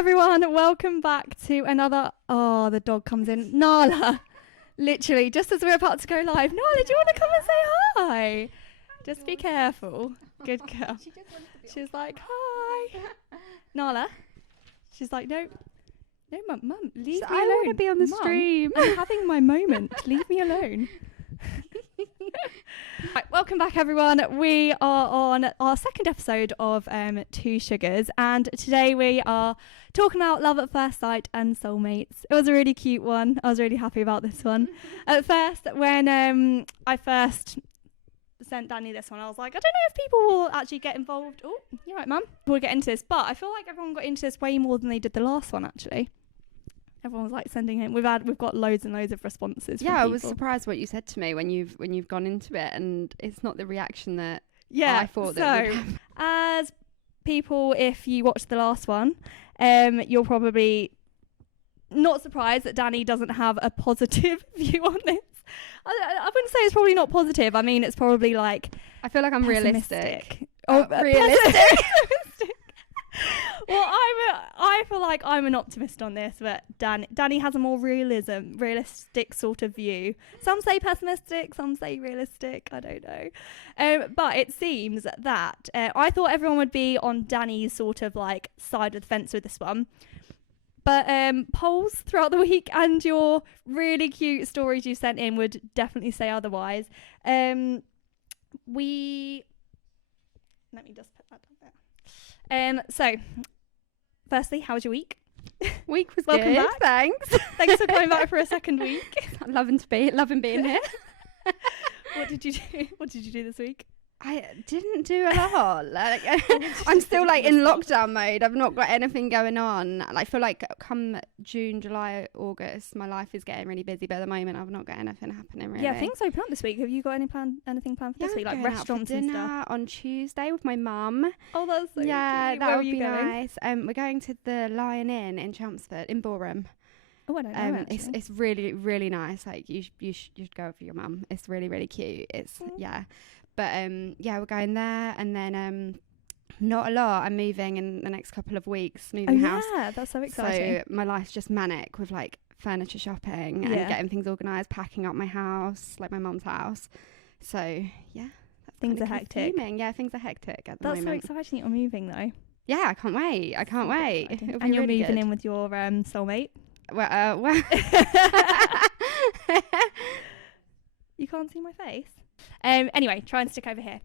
everyone, welcome back to another... Oh, the dog comes in. Nala, literally, just as we're about to go live. Nala, do you want to come and say hi? Just be careful. Good girl. She's like, hi. Nala. She's like, no, mum, leave me alone. I want to be on the stream. I'm having my moment. Leave me alone. Right, welcome back everyone. We are on our second episode of Two Sugars, and today we are talking about love at first sight and soulmates. It was a really cute one. I was really happy about this one. At first, when I first sent Danny this one, I was like, I don't know if people will actually get involved. Oh, you're right, mum. We'll get into this, but I feel like everyone got into this way more than they did the last one, actually. Everyone was like sending in. We've got loads and loads of responses. Yeah, I was surprised what you said to me when you've gone into it, and it's not the reaction that I thought that would have. As people, if you watched the last one, you're probably not surprised that Danny doesn't have a positive view on this. I wouldn't say it's probably not positive. I mean, it's probably like I feel like I'm realistic. Realistic. Well, I feel like I'm an optimist on this, but Danny has a more realistic sort of view. Some say pessimistic, some say realistic. I don't know. But it seems that I thought everyone would be on Danny's sort of like side of the fence with this one. But polls throughout the week and your really cute stories you sent in would definitely say otherwise. Let me just put that down there. So, firstly, how was your week? Week was Welcome good. Back. Thanks. Thanks for coming back for a second week. Loving being here. What did you do? What did you do this week? I didn't do a lot. Like, I'm still like in lockdown mode. I've not got anything going on. I feel like come June, July, August, my life is getting really busy. But at the moment, I've not got anything happening really. Yeah, things open up this week. Have you got anything planned for this week? Like restaurants and stuff? On Tuesday with my mum. Oh, that's so cute. That would be nice. We're going to the Lion Inn in Chelmsford, in Ballroom. Oh, I don't know. It's really, really nice. Like you should go for your mum. It's really, really cute. Yeah. But we're going there, and then not a lot. I'm moving in the next couple of weeks, house. Yeah, that's so exciting. So my life's just manic with like furniture shopping and getting things organised, packing up my house, like my mum's house. So yeah, things are hectic. Yeah, things are hectic at the moment. That's so exciting that you're moving though. Yeah, I can't wait. And you're moving in with your soulmate. Well. You can't see my face. Anyway, try and stick over here.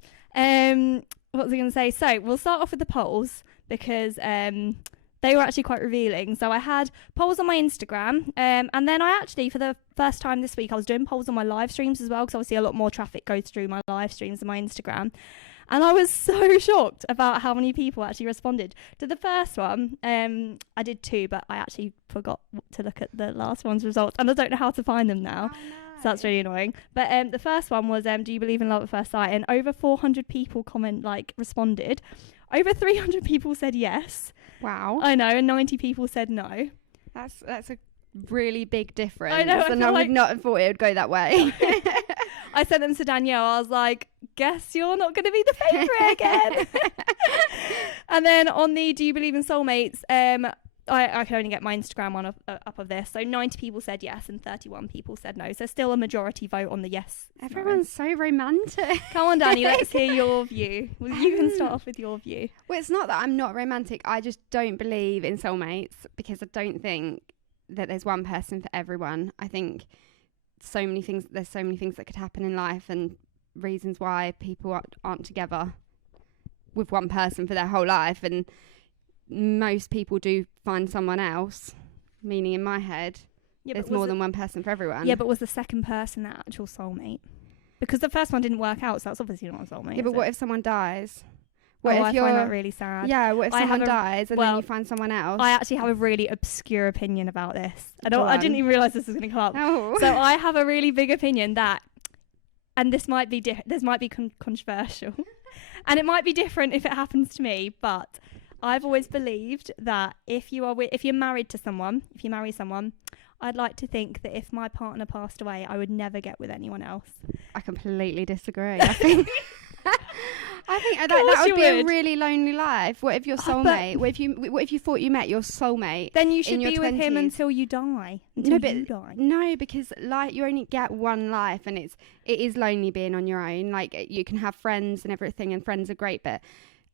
What was I going to say? So we'll start off with the polls because they were actually quite revealing. So I had polls on my Instagram, and then I actually, for the first time this week, I was doing polls on my live streams as well, because obviously a lot more traffic goes through my live streams than my Instagram. And I was so shocked about how many people actually responded to the first one. I did two, but I actually forgot to look at the last one's results, and I don't know how to find them now. Oh, no. So that's really annoying. But the first one was, do you believe in love at first sight? And over 400 people responded. Over 300 people said yes. Wow. I know, and 90 people said no. That's a really big difference. I know. And I would not have thought it would go that way. I sent them to Danielle. I was like, guess you're not going to be the favourite again. And then on the do you believe in soulmates, I can only get my Instagram one up of this. So 90 people said yes and 31 people said no. So still a majority vote on the yes. Everyone's so romantic. Come on, Danny, let's hear your view. Well, you can start off with your view. Well, it's not that I'm not romantic. I just don't believe in soulmates because I don't think that there's one person for everyone. I think there's so many things that could happen in life and reasons why people aren't together with one person for their whole life. And most people do find someone else, meaning in my head, there's more than one person for everyone. Yeah, but was the second person that actual soulmate? Because the first one didn't work out, so that's obviously not a soulmate. Yeah, but what if someone dies? I find that really sad. Yeah, what if someone dies and then you find someone else? I actually have a really obscure opinion about this. I didn't even realise this was going to come up. Oh. So I have a really big opinion that, and this might be controversial, and it might be different if it happens to me, but I've always believed that if you're married to someone, if you marry someone, I'd like to think that if my partner passed away, I would never get with anyone else. I completely disagree. I think I think that course would you be a would. really lonely life. What if your soulmate? What if you thought you met your soulmate? Then you should in your be with him 20s? until you die. No, Until but you die. no, because like you only get one life, and it is lonely being on your own. Like you can have friends and everything, and friends are great, but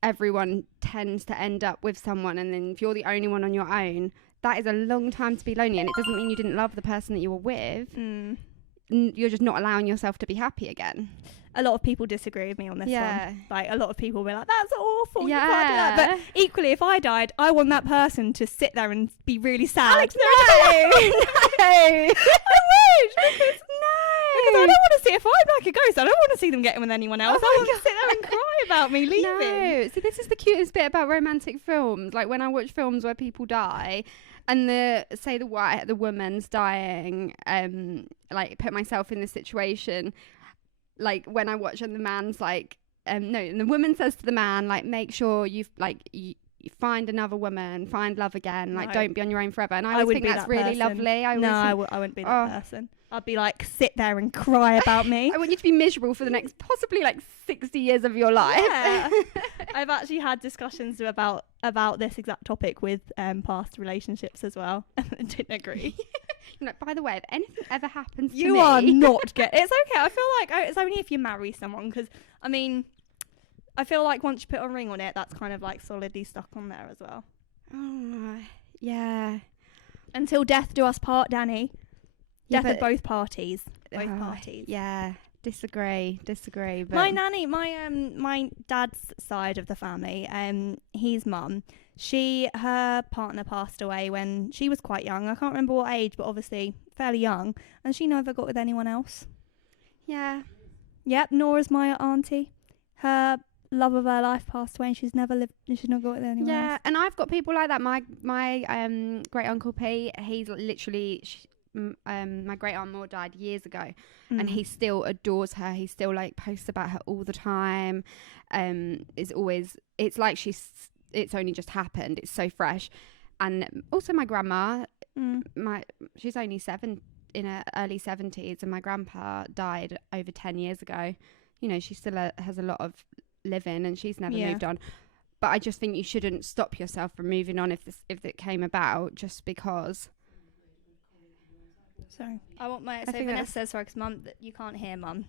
everyone tends to end up with someone, and then if you're the only one on your own, that is a long time to be lonely, and it doesn't mean you didn't love the person that you were with. You're just not allowing yourself to be happy again. A lot of people disagree with me on this one. Like, a lot of people will be like, that's awful, you can't do that. But equally, if I died, I want that person to sit there and be really sad. Alix, no! I wish! Because I don't want to see, if I'm like a ghost, I don't want to see them getting with anyone else. I want to sit there and cry about me leaving. No, see, this is the cutest bit about romantic films. Like, when I watch films where people die, and the woman's dying, like, put myself in this situation, like, when I watch and the man's like, and the woman says to the man, like, make sure you find another woman, find love again, like, don't be on your own forever. And I always think that's really lovely. I wouldn't be that person. I'd be like, sit there and cry about me. I want you to be miserable for the next possibly like 60 years of your life. Yeah. I've actually had discussions about this exact topic with past relationships as well, and didn't agree. Like, by the way, if anything ever happens to me, you are not it's okay. I feel like it's only if you marry someone, because I mean, I feel like once you put a ring on it, that's kind of like solidly stuck on there as well. Oh, yeah. Until death do us part, Danny. Yeah, Death of both parties. Both parties. Yeah. Disagree. But My nanny, my dad's side of the family, his mum, her partner passed away when she was quite young. I can't remember what age, but obviously fairly young, and she never got with anyone else. Yeah. Yep, nor is my auntie. Her love of her life passed away, and she's not got with anyone else. Yeah, and I've got people like that. My great uncle Pete, he's literally my great aunt Maud died years ago, and he still adores her. He still like posts about her all the time. It's like it's only just happened. It's so fresh. And also my grandma, she's only in her early 70s, and my grandpa died over 10 years ago. You know, she still has a lot of living, and she's never moved on. But I just think you shouldn't stop yourself from moving on if it came about just because. Sorry, I want my. So Vanessa says, sorry, because Mum, you can't hear Mum.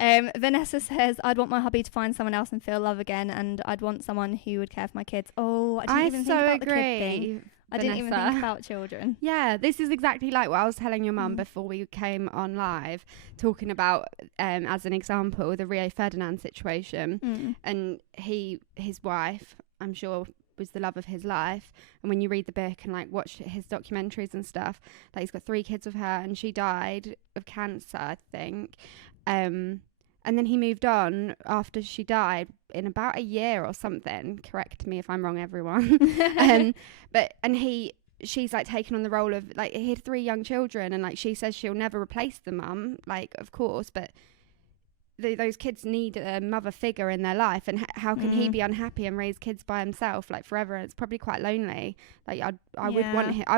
Vanessa says, I'd want my hubby to find someone else and feel love again, and I'd want someone who would care for my kids. Oh, I didn't even think about the kid thing. I didn't even think about children. Yeah, this is exactly like what I was telling your mum before we came on live, talking about, as an example, the Rio Ferdinand situation. And his wife, I'm sure, was the love of his life. And when you read the book and like watch his documentaries and stuff, like he's got 3 kids with her, and she died of cancer, I think. And then he moved on after she died in about a year or something. Correct me if I'm wrong, everyone. She's like taken on the role of, like, he had 3 young children, and like she says she'll never replace the mum, like, of course, but those kids need a mother figure in their life, and how can he be unhappy and raise kids by himself like forever? It's probably quite lonely. Like I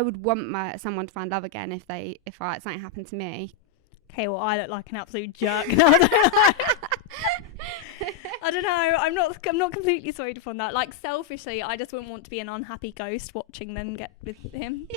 would want someone to find love again if something happened to me. Okay, well, I look like an absolute jerk. I don't know. I'm not completely sorry upon that. Like, selfishly, I just wouldn't want to be an unhappy ghost watching them get with him.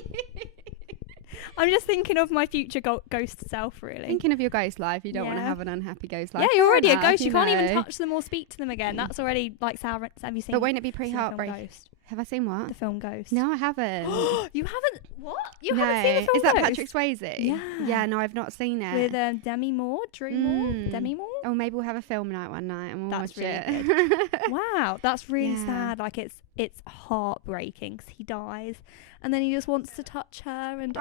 I'm just thinking of my future ghost self, really. Thinking of your ghost life. You don't want to have an unhappy ghost life. Yeah, you're already a ghost. You can't even touch them or speak to them again. That's already like sour. Have you seen? But won't it be pre-heartbreak? Have I seen what? The film Ghost. No, I haven't. You haven't? What? You haven't seen the film Is that Ghost? Patrick Swayze? Yeah. Yeah, no, I've not seen it. With Demi Moore? Demi Moore? Oh, maybe we'll have a film night one night and we'll watch really it. Good. Wow, that's really sad. Like, it's heartbreaking, because he dies and then he just wants to touch her, and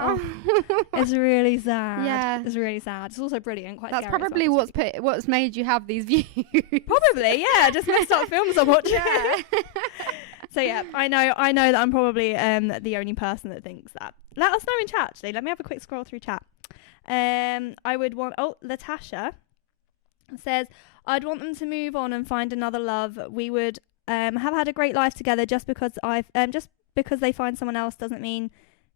it's really sad. Yeah, it's really sad. It's also brilliant. Quite. That's probably what's made you have these views. Probably, yeah. Just messed up films I'm watching. Yeah. So yeah, I know that I'm probably the only person that thinks that. Let us know in chat. Actually, let me have a quick scroll through chat. I would want. Latasha says, I'd want them to move on and find another love. We would have had a great life together. Just because they find someone else doesn't mean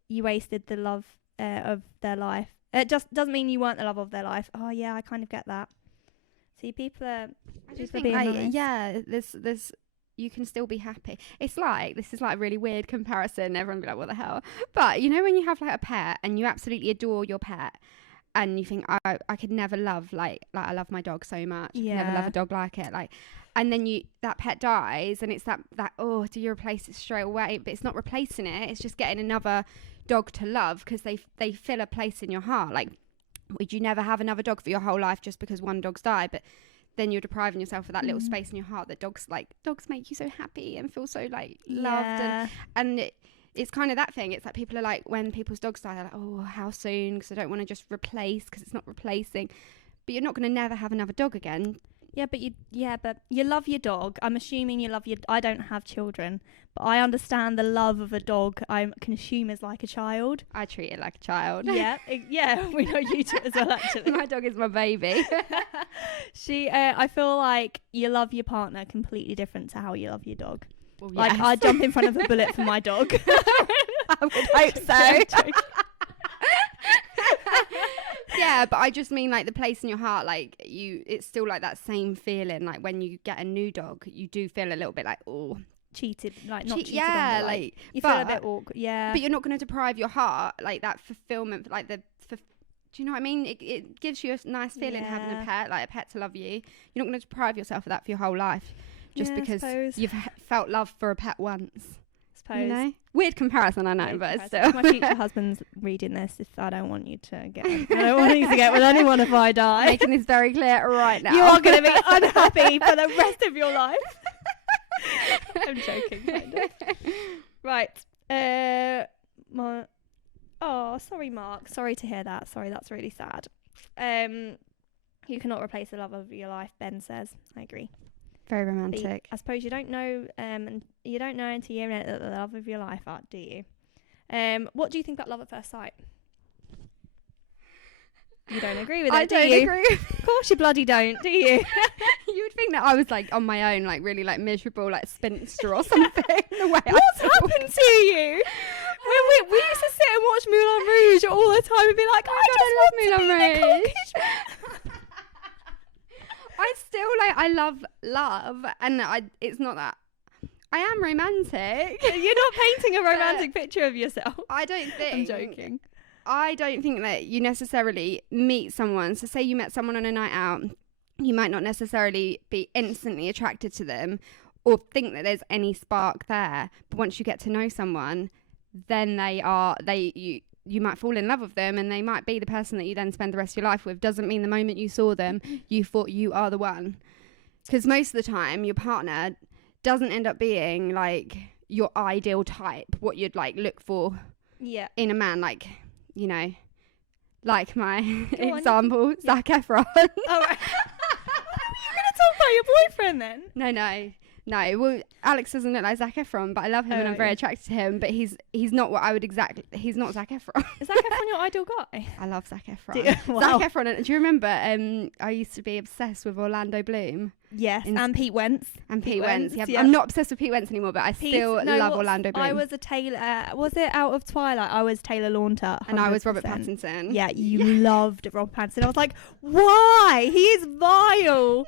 you wasted the love of their life. It just doesn't mean you weren't the love of their life. Oh yeah, I kind of get that. See, people are think being nice. there's you can still be happy. It's like, this is like a really weird comparison. Everyone be like, what the hell? But you know, when you have like a pet and you absolutely adore your pet and you think, I could never love like I love my dog so much. I could never love a dog like it. Like, and then that pet dies and it's that, oh, do you replace it straight away? But it's not replacing it. It's just getting another dog to love because they fill a place in your heart. Like, would you never have another dog for your whole life just because one dog's died? But then you're depriving yourself of that little space in your heart that dogs make you so happy and feel so like loved. And it's kind of that thing. It's like people are like, when people's dogs die, they're like, oh, how soon? Because I don't want to just replace, because it's not replacing. But you're not going to never have another dog again. But you love your dog. I'm assuming you love I don't have children, but I understand the love of a dog I can assume is like a child. I treat it like a child. Yeah, we know you do as well, actually. My dog is my baby. I feel like you love your partner completely different to how you love your dog. Well, like, yes. I'd jump in front of a bullet for my dog. I would hope so. Yeah, but I just mean like the place in your heart, like it's still like that same feeling. Like when you get a new dog, you do feel a little bit like, oh, cheated, like not cheated. Yeah, on, like you feel a bit awkward. Yeah, but you're not going to deprive your heart like that fulfillment, like do you know what I mean? It gives you a nice feeling having a pet, like a pet to love you. You're not going to deprive yourself of that for your whole life, just because you've felt love for a pet once. You know? Weird comparison, I know, but still. If my future husband's reading this, if I don't want you to get, I don't want you to get with anyone if I die. Making this very clear right now. You are going to be unhappy for the rest of your life. I'm joking, kind of. Right. Sorry, Mark. Sorry to hear that. Sorry, that's really sad. You cannot replace the love of your life, Ben says. I agree. Very romantic. I suppose you don't know, and you don't know until you're in it the love of your life are, do you? What do you think about love at first sight? You don't agree with it, do you? I don't agree. Of course you bloody don't, do you? You would think that I was like on my own, like really like miserable, like spinster or something. The way what's happened to you? When we used to sit and watch Moulin Rouge all the time and be like, I love Moulin Rouge. I still I love, and it's not that I am romantic. You're not painting a romantic picture of yourself. I don't think. I'm joking. I don't think that you necessarily meet someone. So say you met someone on a night out, you might not necessarily be instantly attracted to them or think that there's any spark there. But once you get to know someone, then you might fall in love with them and they might be the person that you then spend the rest of your life with. Doesn't mean the moment you saw them, you thought you are the one. Because most of the time, your partner doesn't end up being like your ideal type, what you'd like look for in a man. Like, you know, like my example, Zac Efron. Oh, right. You're going to talk about your boyfriend then? No. Well, Alix doesn't look like Zac Efron, but I love him and I'm very attracted to him. But he's not what I would he's not Zac Efron. Is Zac Efron your ideal guy? I love Zac Efron. Wow. Zac Efron. Do you remember? I used to be obsessed with Orlando Bloom. Yes, and Pete Wentz. And Pete Wentz. Yeah. I'm not obsessed with Pete Wentz anymore, but I still love Orlando Bloom. I was a Taylor. Was it out of Twilight? I was Taylor Lautner. 100%. And I was Robert Pattinson. Yeah, you loved Robert Pattinson. I was like, why? He is vile. No.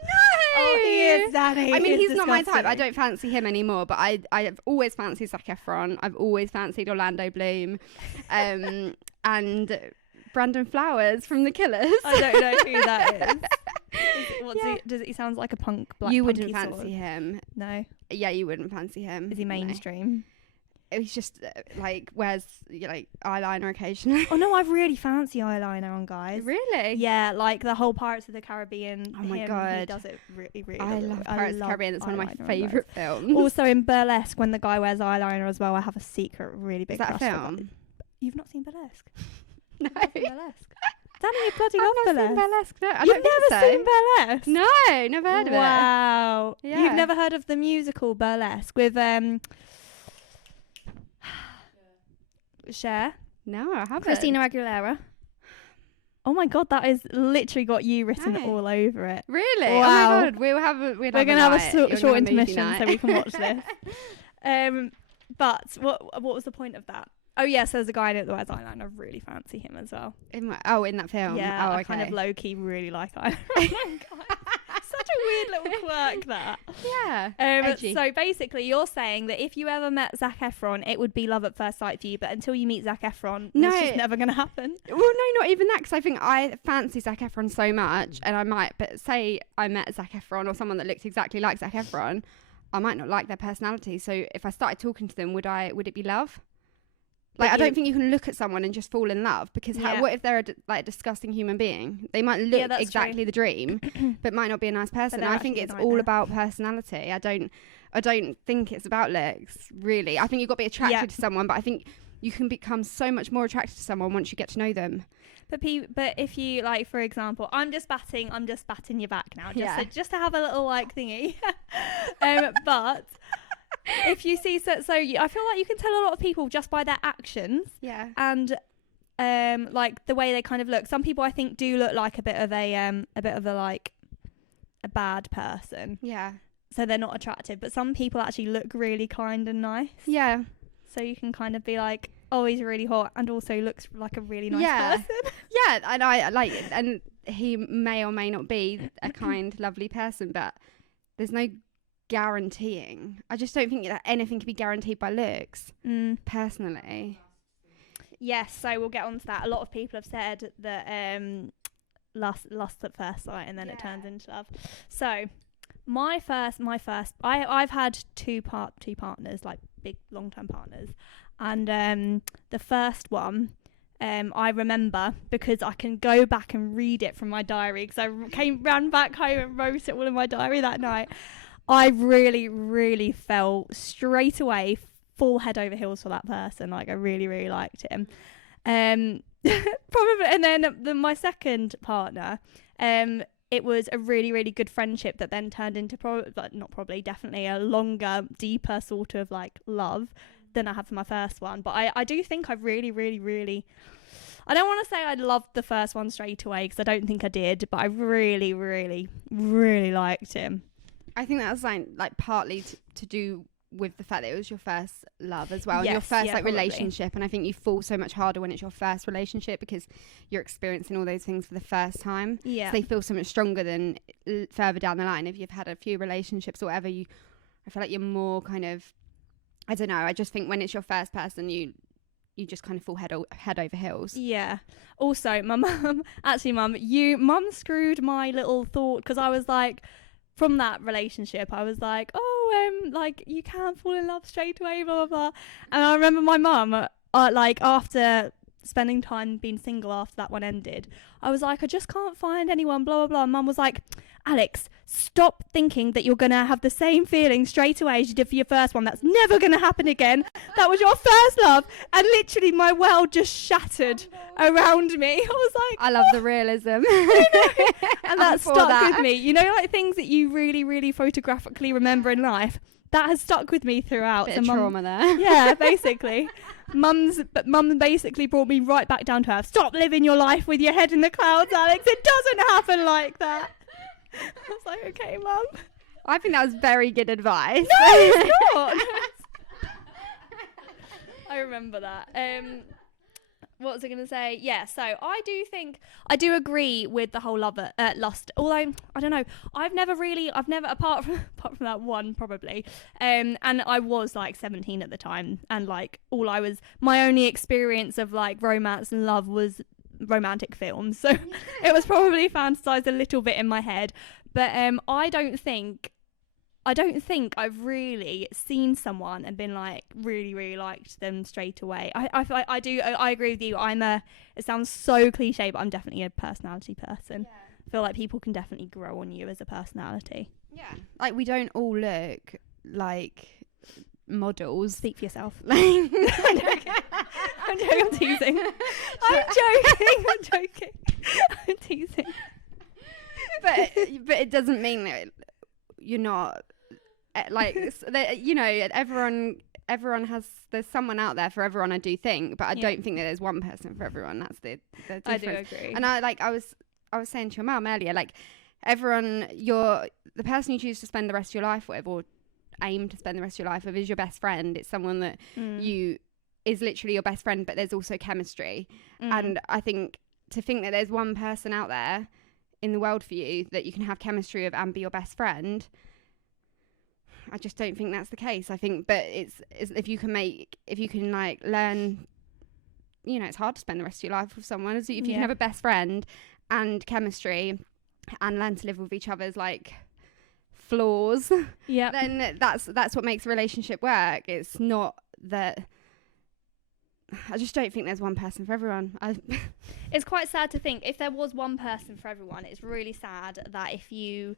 Oh, he is, Danny. I mean, he's not my type. I don't fancy him anymore, but I've always fancied Zac Efron. I've always fancied Orlando Bloom. And Brandon Flowers from The Killers. I don't know who that is. Does he sound like a punk black? You wouldn't fancy him. No. Yeah, you wouldn't fancy him. Is he mainstream? He's just like wears like eyeliner occasionally. Oh no, I really fancy eyeliner on guys. Really? Yeah, like the whole Pirates of the Caribbean. Oh my god, he does it really, really. I love Pirates of the Caribbean. It's one of my favourite films. Also in Burlesque, when the guy wears eyeliner as well, I have a secret really big. Is that a film? You've not seen Burlesque? No. Burlesque. Danny, you bloody love Burlesque. Burlesque. No, You've never seen Burlesque? No, never heard of it. Wow. Yeah. You've never heard of the musical Burlesque with Cher? No, I haven't. Christina Aguilera. Oh my god, that is literally got you written all over it. Really? Wow. Oh my god, we're going to have a short intermission so we can watch this. But what was the point of that? Oh yes, there's a guy in it that wears eyeliner. I really fancy him as well. In that film? Yeah, oh, I kind of low-key really like eyeliner. weird little quirk that. Yeah. Edgy. So basically, you're saying that if you ever met Zac Efron, it would be love at first sight for you, but until you meet Zac Efron, No. it's just never going to happen. Well, no, not even that, because I think I fancy Zac Efron so much, and I might, but say I met Zac Efron or someone that looked exactly like Zac Efron, I might not like their personality. So if I started talking to them, would it be love? Like, I don't think you can look at someone and just fall in love, because what if they're a disgusting human being? They might look exactly the dream, but might not be a nice person. And I think it's all about personality. I don't think it's about looks, really. I think you've got to be attracted to someone, but I think you can become so much more attracted to someone once you get to know them. But if you, like, for example, I'm just batting your back now, just to have a little, like, thingy. But if you see, I feel like you can tell a lot of people just by their actions. Yeah. And like the way they kind of look. Some people I think do look like a bit of a like a bad person. Yeah. So they're not attractive. But some people actually look really kind and nice. Yeah. So you can kind of be like, oh, he's really hot and also looks like a really nice person. Yeah, and I like it. And he may or may not be a kind, lovely person, but there's no guaranteeing. I just don't think that anything can be guaranteed by looks, personally. Yes, so we'll get on to that. A lot of people have said that lust at first sight, and then it turns into love. So I've had two partners, like big long-term partners, and the first one I remember because I can go back and read it from my diary, because I ran back home and wrote it all in my diary that night. I really, really fell straight away, full head over heels for that person. Like, I really, really liked him. Probably, and then my second partner, it was a really, really good friendship that then turned into definitely a longer, deeper sort of like love than I had for my first one. But I do think I really, really, really, I don't want to say I loved the first one straight away, because I don't think I did, but I really, really, really liked him. I think that was like partly to do with the fact that it was your first love as well, and your first relationship. And I think you fall so much harder when it's your first relationship, because you're experiencing all those things for the first time. Yeah. So they feel so much stronger than further down the line. If you've had a few relationships or whatever, I feel like you're more kind of, I don't know. I just think when it's your first person, you just kind of fall head over heels. Yeah. Also, my mum screwed my little thought, because I was like, from that relationship, I was like, like, you can't fall in love straight away, blah, blah, blah. And I remember my mum, like, after spending time being single after that one ended, I was like, I just can't find anyone, blah, blah, blah. And Mum was like, Alix, stop thinking that you're going to have the same feeling straight away as you did for your first one. That's never going to happen again. That was your first love. And literally my world just shattered around me. I was like, I love the realism. And that stuck with me. You know, like things that you really, really photographically remember in life, that has stuck with me throughout. Bit of trauma there. Yeah, basically. Mum basically brought me right back down to earth. Stop living your life with your head in the clouds, Alix. It doesn't happen like that. I was like, okay, Mum. I think that was very good advice. No, it's not. I remember that. What was I going to say? Yeah, so I do agree with the whole lust. Although, I don't know, I've never, apart from that one probably, and I was like 17 at the time, and like my only experience of like romance and love was romantic films, so it was probably fantasized a little bit in my head, but I don't think I've really seen someone and been like really, really liked them straight away. I agree with you. It sounds so cliche, but I'm definitely a personality person. Yeah. I feel like people can definitely grow on you as a personality. Yeah, like we don't all look like models. Speak for yourself. I'm joking. I'm teasing. I'm teasing. But it doesn't mean that you're not like, you know, everyone has, there's someone out there for everyone, I do think, but I don't think that there's one person for everyone. That's the difference. I do agree. And I was saying to your mum earlier, like, everyone, the person you choose to spend the rest of your life with, or aim to spend the rest of your life with, is your best friend. It's someone that is literally your best friend, but there's also chemistry. And I think to think that there's one person out there in the world for you that you can have chemistry with and be your best friend. I just don't think that's the case. I think, but it's if you can like learn, you know, it's hard to spend the rest of your life with someone. So if you can have a best friend and chemistry and learn to live with each other's like flaws, then that's what makes a relationship work. It's not that. I just don't think there's one person for everyone. It's quite sad to think if there was one person for everyone. It's really sad that if you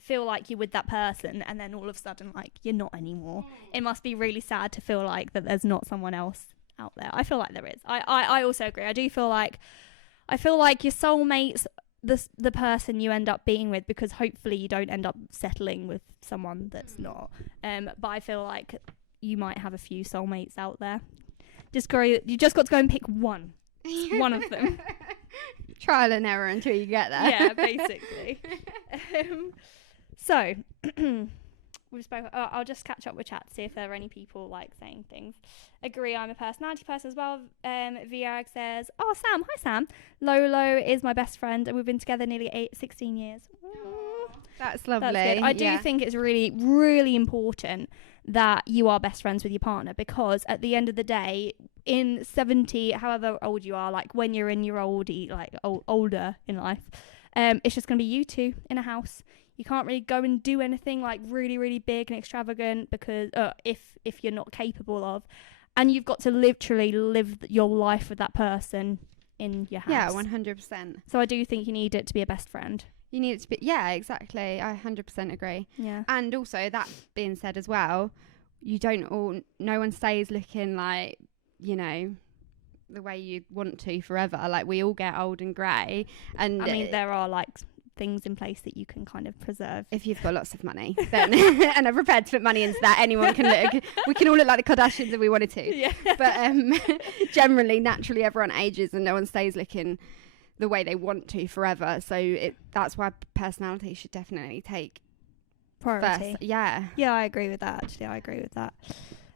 feel like you're with that person and then all of a sudden like you're not anymore, it must be really sad to feel like that there's not someone else out there. I feel like there is. I also agree. I feel like your soulmate's the person you end up being with, because hopefully you don't end up settling with someone that's not. But I feel like you might have a few soulmates out there. You just got to go and pick one. One of them. Trial and error until you get there. Yeah, basically. So, we've spoken. I'll just catch up with chat to see if there are any people like saying things. Agree, I'm a personality person as well. Viag says, "Oh, Sam, hi Sam. Lolo is my best friend, and we've been together nearly 16 years." That's lovely. That's good. I do think it's really, really important that you are best friends with your partner, because at the end of the day, in 70, however old you are, like when you're in your older in life, it's just going to be you two in a house. You can't really go and do anything like really, really big and extravagant, because if you're not capable of, and you've got to literally live your life with that person in your house. Yeah, 100%. So I do think you need it to be a best friend. You need it to be, yeah, exactly. I 100% agree. Yeah. And also, that being said as well, no one stays looking like, you know, the way you want to forever. Like, we all get old and grey. And I mean, there are like things in place that you can kind of preserve. If you've got lots of money, then and are prepared to put money into that, anyone can look. We can all look like the Kardashians if we wanted to. Yeah. But generally, naturally, everyone ages and no one stays looking the way they want to forever. So that's why personality should definitely take priority. First. Yeah. Yeah, I agree with that. Actually, I agree with that.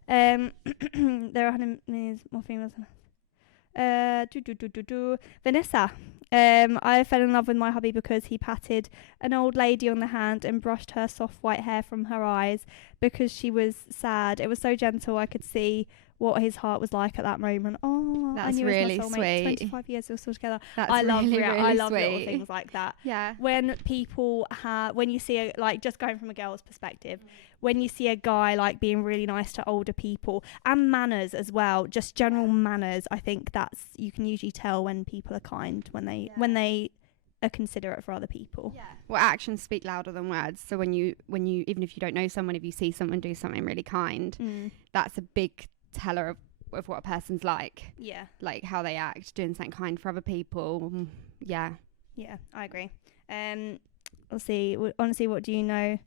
There are more females. Vanessa. I fell in love with my hubby because he patted an old lady on the hand and brushed her soft white hair from her eyes because she was sad. It was so gentle. I could see what his heart was like at that moment. Oh, that's I knew really he was my soulmate. sweet. 25 years we're still together. That's I love really little sweet. things like that. Yeah. When people when you see just going from a girl's perspective, when you see a guy like being really nice to older people, and manners as well, just general manners, I think you can usually tell when people are kind, when they are considerate for other people. Yeah. Well, actions speak louder than words. So when you even if you don't know someone, if you see someone do something really kind, that's a big teller of what a person's like. Yeah. Like how they act, doing something kind for other people. Yeah. Yeah, I agree. Let's see. Honestly, what do you know?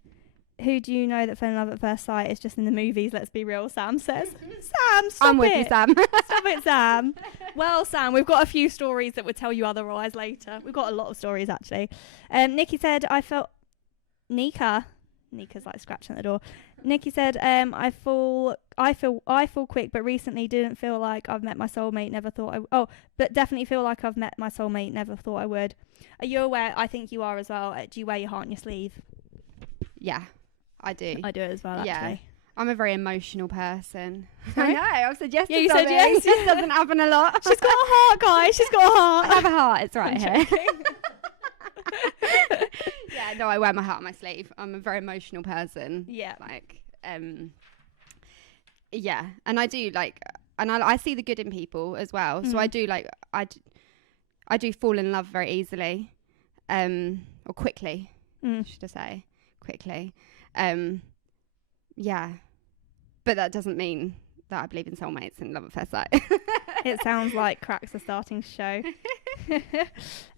Who do you know that fell in love at first sight is just in the movies? Let's be real, Sam says. Sam, stop I'm with you, Sam. Stop it, Sam. Well, Sam, we've got a few stories that would tell you otherwise later. We've got a lot of stories, actually. Nikki said, Nika's like scratching at the door. Nikki said, I fall quick, but recently didn't feel like I've met my soulmate. Never thought but definitely feel like I've met my soulmate. Never thought I would. Are you aware? I think you are as well. Do you wear your heart on your sleeve? Yeah, I do. I do it as well, actually. Yeah. I'm a very emotional person. Sorry? I know, I've said yes to you something. said yes. This doesn't happen a lot. She's got a heart, guys. She's got a heart. I have a heart. It's right here. Yeah, no, I wear my heart on my sleeve. I'm a very emotional person. Yeah. Yeah, and I do I see the good in people as well. So I do I do fall in love very easily, or quickly, should I say, quickly. Yeah, but that doesn't mean that I believe in soulmates and love at first sight. It sounds like Cracks are starting to show.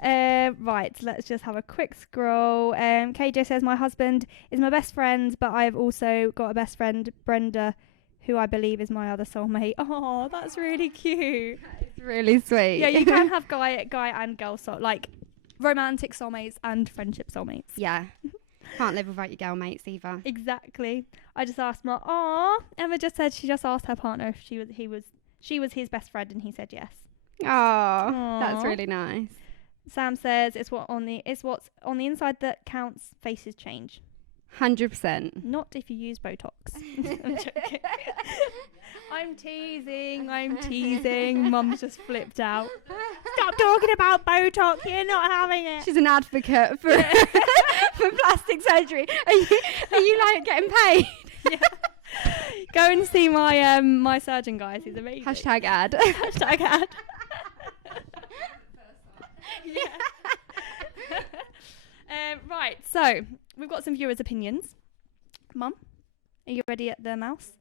Right, let's just have a quick scroll. KJ says, my husband is my best friend, but I've also got a best friend, Brenda, who I believe is my other soulmate. Oh, that's really cute. It's really sweet. Yeah, you can have guy and girl like romantic soulmates and friendship soulmates. Yeah. Can't live without your girl mates either. Exactly. I just asked Mark. Emma just said she just asked her partner if she was his best friend, and he said yes. Oh, that's really nice. Sam says it's what's on the inside that counts. Faces change. 100%. Not if you use Botox. I'm joking. I'm teasing. Mum's just flipped out. Stop talking about Botox. You're not having it. She's an advocate for for plastic surgery. Are you like getting paid? Yeah. Go and see my my surgeon, guys. He's amazing. Hashtag ad. Hashtag ad. Yeah. Right, so we've got some viewers' opinions. Mum, are you ready at the mouse?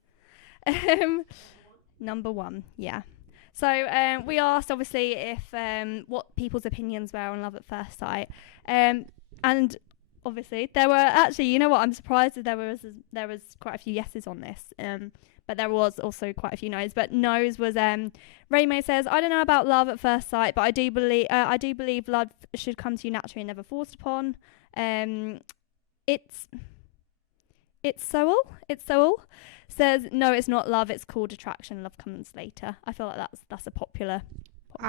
Number 1, yeah. So we asked, obviously, if what people's opinions were on Love at First Sight, and obviously there were actually, you know what? I'm surprised that there was quite a few yeses on this. But there was also quite a few no's. But no's was Raymay says, I don't know about love at first sight, but I do believe love should come to you naturally and never forced upon. It's Soul says, no, it's not love, it's called attraction. Love comes later. I feel like that's a popular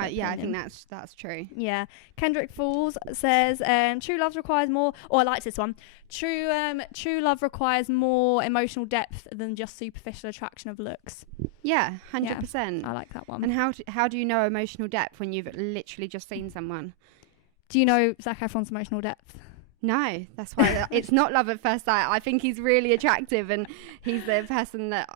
yeah, I think that's true. Yeah. Kendrick Falls says, true love requires more, or I like this one. True love requires more emotional depth than just superficial attraction of looks. Yeah, 100%. Yeah, I like that one. And how do you know emotional depth when you've literally just seen someone? Do you know Zac Efron's emotional depth? No, that's why it's not love at first sight. I think he's really attractive, and he's the person that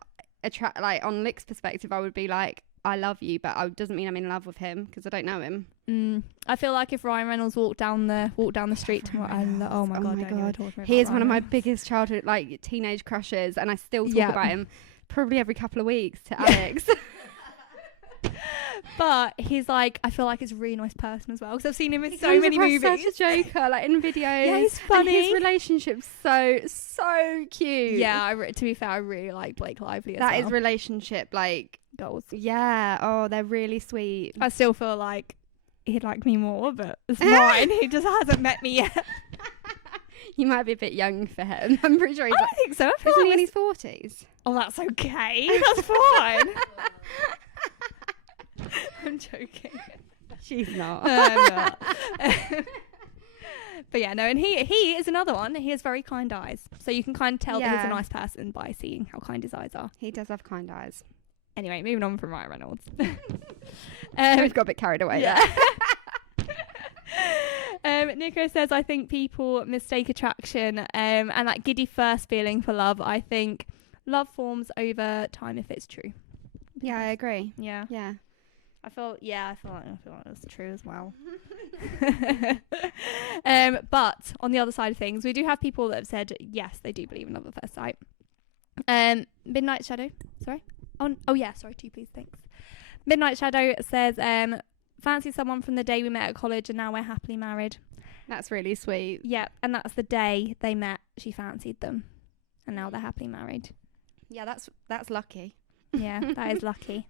like on Lick's perspective, I would be like, I love you, but it doesn't mean I'm in love with him because I don't know him. I feel like if Ryan Reynolds walked down the street tomorrow, oh my god, he is one of my biggest childhood like teenage crushes, and I still talk about him probably every couple of weeks to Alix. But he's like, I feel like he's a really nice person as well because I've seen him in so many movies. Such a joker, like in videos. Yeah, he's funny. And his relationship's so cute. Yeah, to be fair, I really like Blake Lively as well. That is relationship like goals. Yeah. Oh, they're really sweet. I still feel like he'd like me more, but it's fine. He just hasn't met me yet. You might be a bit young for him. I'm pretty sure he's I don't think so. I feel isn't like he in his 40s? Oh, that's okay. That's fine. I'm joking. She's not. But yeah, no, and he is another one. He has very kind eyes. So you can kind of tell that he's a nice person by seeing how kind his eyes are. He does have kind eyes. Anyway, moving on from Ryan Reynolds. We've got a bit carried away there. Nico says, I think people mistake attraction and that giddy first feeling for love. I think love forms over time if it's true. Yeah, I agree. Yeah. Yeah. I feel like that's true as well. But on the other side of things, we do have people that have said yes, they do believe in love at first sight. Midnight Shadow, sorry. Oh yeah, sorry, 2 please, thanks. Midnight Shadow says, fancy someone from the day we met at college and now we're happily married. That's really sweet. Yeah, and that's the day they met, she fancied them. And now they're happily married. Yeah, that's lucky. Yeah, that is lucky.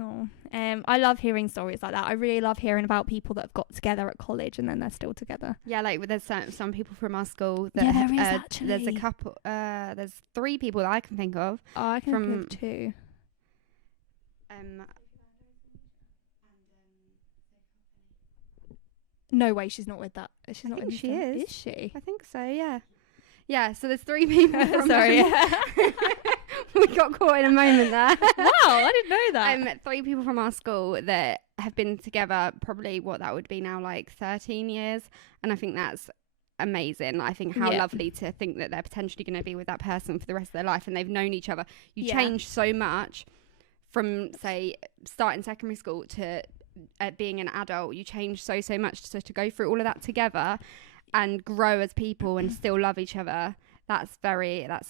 Oh, I love hearing stories like that. I really love hearing about people that have got together at college and then they're still together. Yeah, like there's some people from our school that there is actually. There's a couple. There's 3 people that I can think of. Oh, I can think of 2. No way, she's not with that. She's not with she is. Is she? I think so. Yeah. Yeah. So there's 3 people. Sorry. We got caught in a moment there. Wow, I didn't know that. 3 people from our school that have been together probably what that would be now like 13 years, and I think that's amazing. I think how lovely to think that they're potentially going to be with that person for the rest of their life, and they've known each other. You change so much from say starting secondary school to being an adult. You change so much, so to go through all of that together and grow as people and still love each other, that's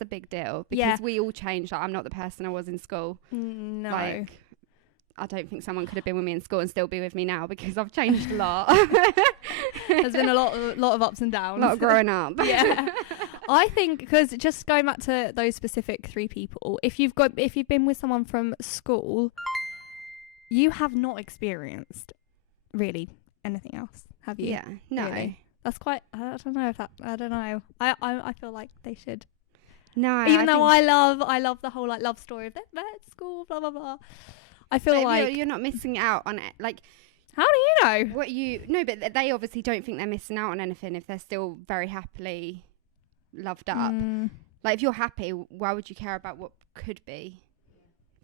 a big deal, because we all change. Like, I'm not the person I was in school. No. Like, I don't think someone could have been with me in school and still be with me now, because I've changed a lot. There's been a lot of ups and downs. A lot of growing up. Yeah. I think, because just going back to those specific 3 people, if you've been with someone from school, you have not experienced really anything else, have you? Yeah. No. Really? That's quite. I don't know. I feel like they should. No. Even though I love the whole like love story of them at school, blah blah blah. I feel like you're not missing out on it. Like, How do you know? No, but they obviously don't think they're missing out on anything if they're still very happily loved up. Like, if you're happy, why would you care about what could be?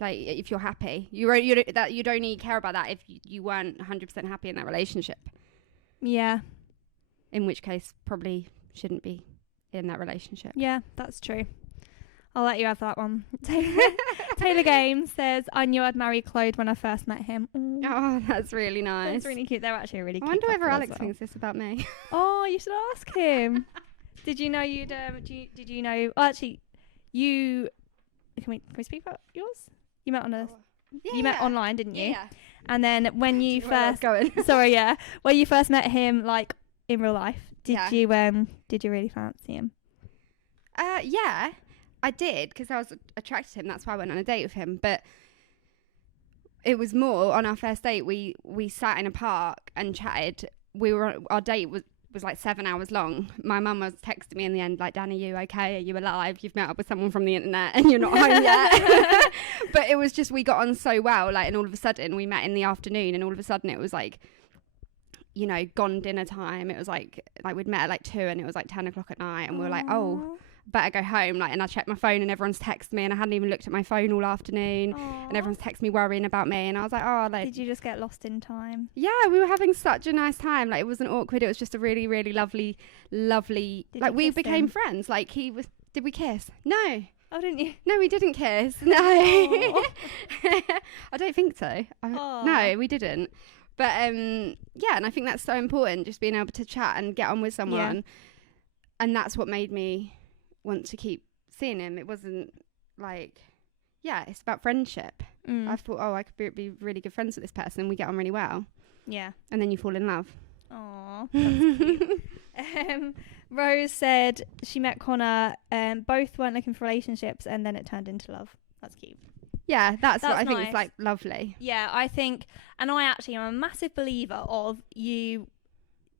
Like, if you're happy, you'd only care about that if you weren't 100% happy in that relationship. Yeah. In which case, probably shouldn't be in that relationship. Yeah, that's true. I'll let you have that one. Taylor Games says, I knew I'd marry Claude when I first met him. Oh, that's really nice. That's really cute. They're actually a really cute. I wonder whether couple Alix as well. thinks this about me. Oh, you should ask him. Did you know you'd did you know actually you can we speak about yours? You met on you met online, didn't you? Yeah. And then when you first going. sorry, yeah. When you first met him like in real life, did you really fancy him? Yeah. I did, because I was attracted to him. That's why I went on a date with him. But it was more, on our first date, we sat in a park and chatted. Our date was like 7 hours long. My mum was texting me in the end, like, Dan, are you okay? Are you alive? You've met up with someone from the internet and you're not home yet. But it was just, we got on so well. Like, and all of a sudden, we met in the afternoon, and all of a sudden it was like, you know, gone dinner time. It was like we'd met at like 2 and it was like 10 o'clock at night, and we were like, oh, better go home. Like, and I checked my phone and everyone's texted me, and I hadn't even looked at my phone all afternoon. Aww. And everyone's texting me worrying about me, and I was like, oh, like, did you just get lost in time? Yeah, we were having such a nice time. Like, it wasn't awkward. It was just a really, really lovely like, we became friends. Like, did we kiss? No. Oh, didn't you? No, we didn't kiss. No. I don't think so. No, we didn't. But yeah, and I think that's so important, just being able to chat and get on with someone. Yeah. And that's what made me want to keep seeing him. It wasn't like, yeah, it's about friendship. I thought, I could be really good friends with this person, and we get on really well. Yeah. And then you fall in love. Aww, that's cute. Rose said she met Connor, both weren't looking for relationships, and then it turned into love. That's cute. Yeah, that's what I think is like lovely. Yeah, I think, and I actually am a massive believer of if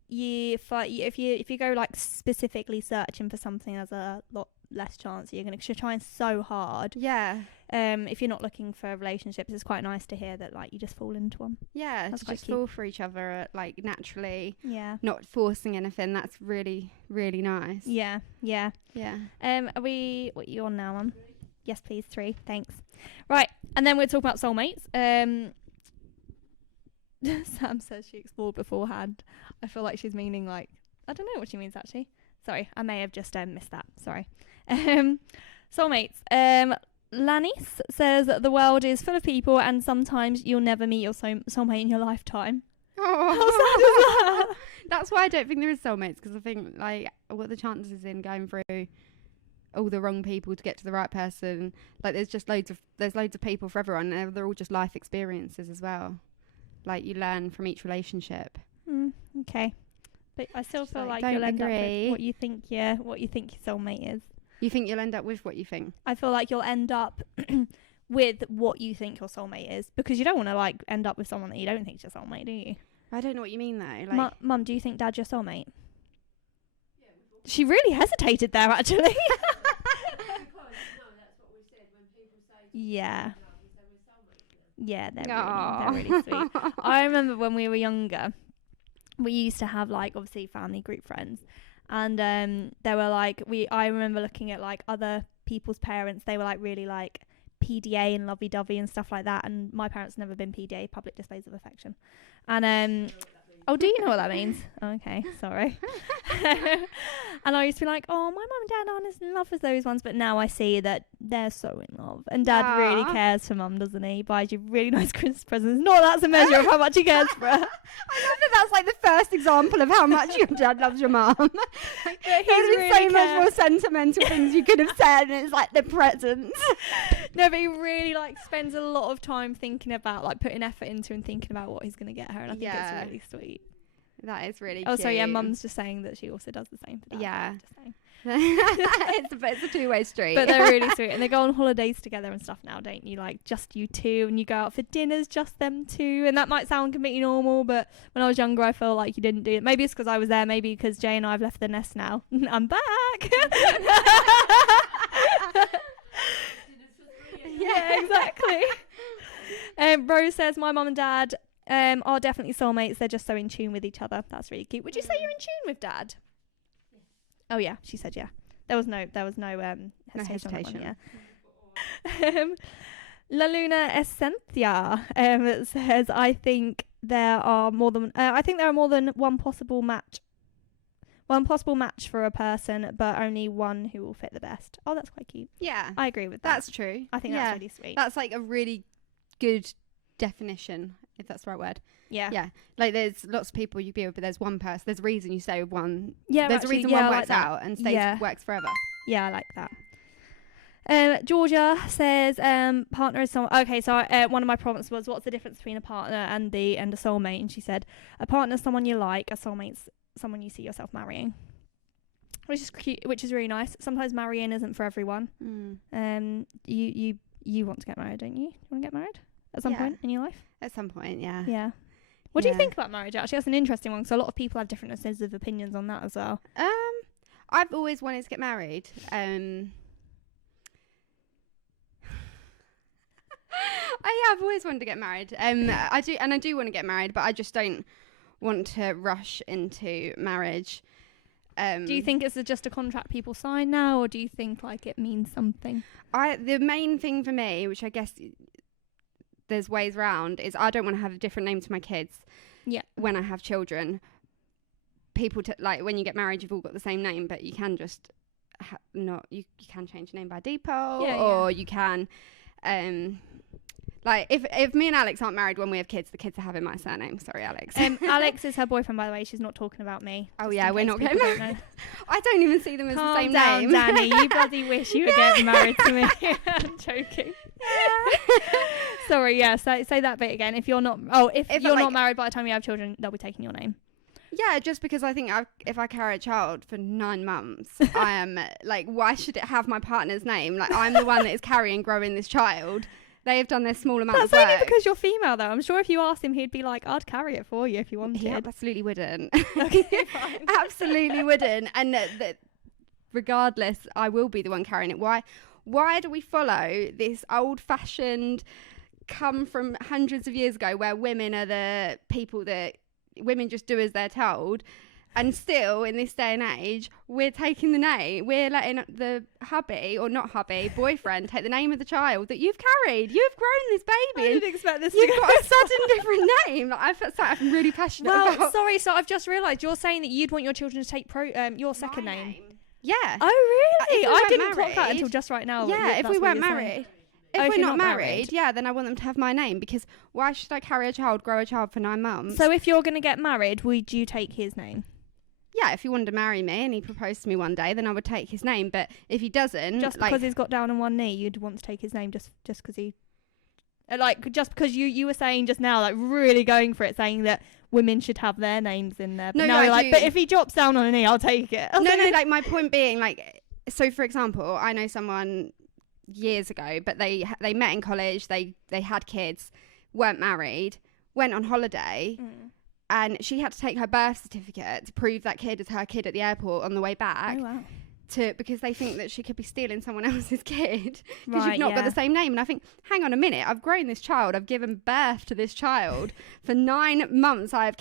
you go like specifically searching for something, there's a lot less chance you're trying so hard. Yeah. If you're not looking for relationships, it's quite nice to hear that like you just fall into one. Yeah, to just fall for each other like naturally. Yeah. Not forcing anything. That's really, really nice. Yeah. Yeah. Yeah. What are you on now, Mum? Yes, please. 3. Thanks. Right, and then we're talking about soulmates. Sam says she explored beforehand. I feel like she's meaning like, I don't know what she means actually. Sorry, I may have just missed that. Sorry. Soulmates. Lanis says that the world is full of people, and sometimes you'll never meet your soulmate in your lifetime. Oh, how sad is that? That's why I don't think there is soulmates, because I think like what are the chances in going through all the wrong people to get to the right person? Like there's loads of people for everyone, and they're all just life experiences as well. Like you learn from each relationship. Okay, but I still feel like you'll end up with what you think your soulmate is. You think you'll end up with what you think? I feel like you'll end up with what you think your soulmate is, because you don't want to like end up with someone that you don't think is your soulmate, do you? I don't know what you mean though. Like, Mum, do you think Dad's your soulmate? Yeah, she really hesitated there, actually. Yeah. Yeah, they're really sweet. I remember when we were younger, we used to have like obviously family group friends, and they were like I remember looking at like other people's parents. They were like really like PDA and lovey-dovey and stuff like that, and my parents never been PDA, public displays of affection. And oh, do you know what that means? Okay, sorry. And I used to be like, oh, my mum and dad aren't as in love as those ones, but now I see that they're so in love, and Dad really cares for Mum, doesn't he? He buys you really nice Christmas presents. Not that's a measure of how much he cares for her. I love that that's like the first example of how much your dad loves your mum. Like, there's really so much more sentimental things you could have said, and it's like the presents. No, but he really like spends a lot of time thinking about, like, putting effort into and thinking about what he's going to get her, and I think it's really sweet. That is really cute. Oh, so yeah, Mum's just saying that she also does the same for Dad. Yeah. Just saying. it's a two-way street. But they're really sweet, and they go on holidays together and stuff now, don't you? Like, just you two, and you go out for dinners, just them two, and that might sound completely normal, but when I was younger, I felt like you didn't do it. Maybe it's because I was there, maybe because Jay and I have left the nest now. I'm back! Yeah, exactly. Rose says, my mum and dad are definitely soulmates. They're just so in tune with each other. That's really cute. Would you say you're in tune with Dad? Oh yeah, she said yeah. There was no hesitation. On that one, yeah. La Luna Essentia says, I think there are more than one possible match. One possible match for a person, but only one who will fit the best. Oh, that's quite cute. Yeah. I agree with that. That's true. I think that's really sweet. That's like a really good definition, if that's the right word. Yeah. Yeah. Like there's lots of people you'd be with, but there's one person. There's a reason you stay with one. Yeah. There's actually, a reason one I works like out and stays works forever. Yeah, I like that. Georgia says, partner is someone. Okay, so one of my prompts was, what's the difference between a partner and a soulmate? And she said, a partner is someone you like, a soulmate's someone you see yourself marrying, which is cute, which is really nice. Sometimes marrying isn't for everyone. You want to get married, don't you? You want to get married at some point in your life? At some point, yeah. Yeah. What do you think about marriage? Actually, that's an interesting one, because a lot of people have differences of opinions on that as well. I've always wanted to get married. I've always wanted to get married. I do want to get married, but I just don't want to rush into marriage. Do you think it's just a contract people sign now, or do you think like it means something? The main thing for me, which I guess there's ways around, is I don't want to have a different name to my kids. Yeah. When I have children, people like when you get married, you've all got the same name, but you can just you can change your name by default, or you can. Like, if me and Alix aren't married when we have kids, the kids are having my surname. Sorry, Alix. Alix is her boyfriend, by the way. She's not talking about me. Oh, yeah, we're not getting married. I don't even see them as the same down, name. Danny. You bloody wish you were getting married to me. I'm joking. Sorry, yeah, say that bit again. If you're not... Oh, if you're not married by the time you have children, they'll be taking your name. Yeah, just because I think if I carry a child for 9 months, I am, like, why should it have my partner's name? Like, I'm the one that is carrying, growing this child. They have done their small amount of work. That's only because you're female, though. I'm sure if you asked him, he'd be like, I'd carry it for you if you wanted. He absolutely wouldn't. Okay, fine. Absolutely wouldn't. And regardless, I will be the one carrying it. Why do we follow this old-fashioned, come from hundreds of years ago, where women are the people that women just do as they're told? And still, in this day and age, we're taking the name. We're letting the boyfriend, take the name of the child that you've carried. You've grown this baby. I didn't expect this You've to got a sudden different name. Like, I feel like I'm really passionate about. Well, sorry, so I've just realised you're saying that you'd want your children to take your second name. Yeah. Oh, really? I didn't married, clock that until just right now. Yeah, if we weren't married. If we're not married, yeah, then I want them to have my name, because why should I carry a child, grow a child for 9 months? So if you're going to get married, would you take his name? Yeah, if he wanted to marry me and he proposed to me one day, then I would take his name. But if he doesn't... Just because he's got down on one knee, you'd want to take his name just because he... just because you were saying just now, like, really going for it, saying that women should have their names in there. But but if he drops down on a knee, I'll take it. Like, my point being, like... So, for example, I know someone years ago, but they met in college, they had kids, weren't married, went on holiday... And she had to take her birth certificate to prove that kid is her kid at the airport on the way back. Oh, wow. Because they think that she could be stealing someone else's kid because you've not got the same name. And I think, hang on a minute, I've grown this child. I've given birth to this child. For 9 months, I have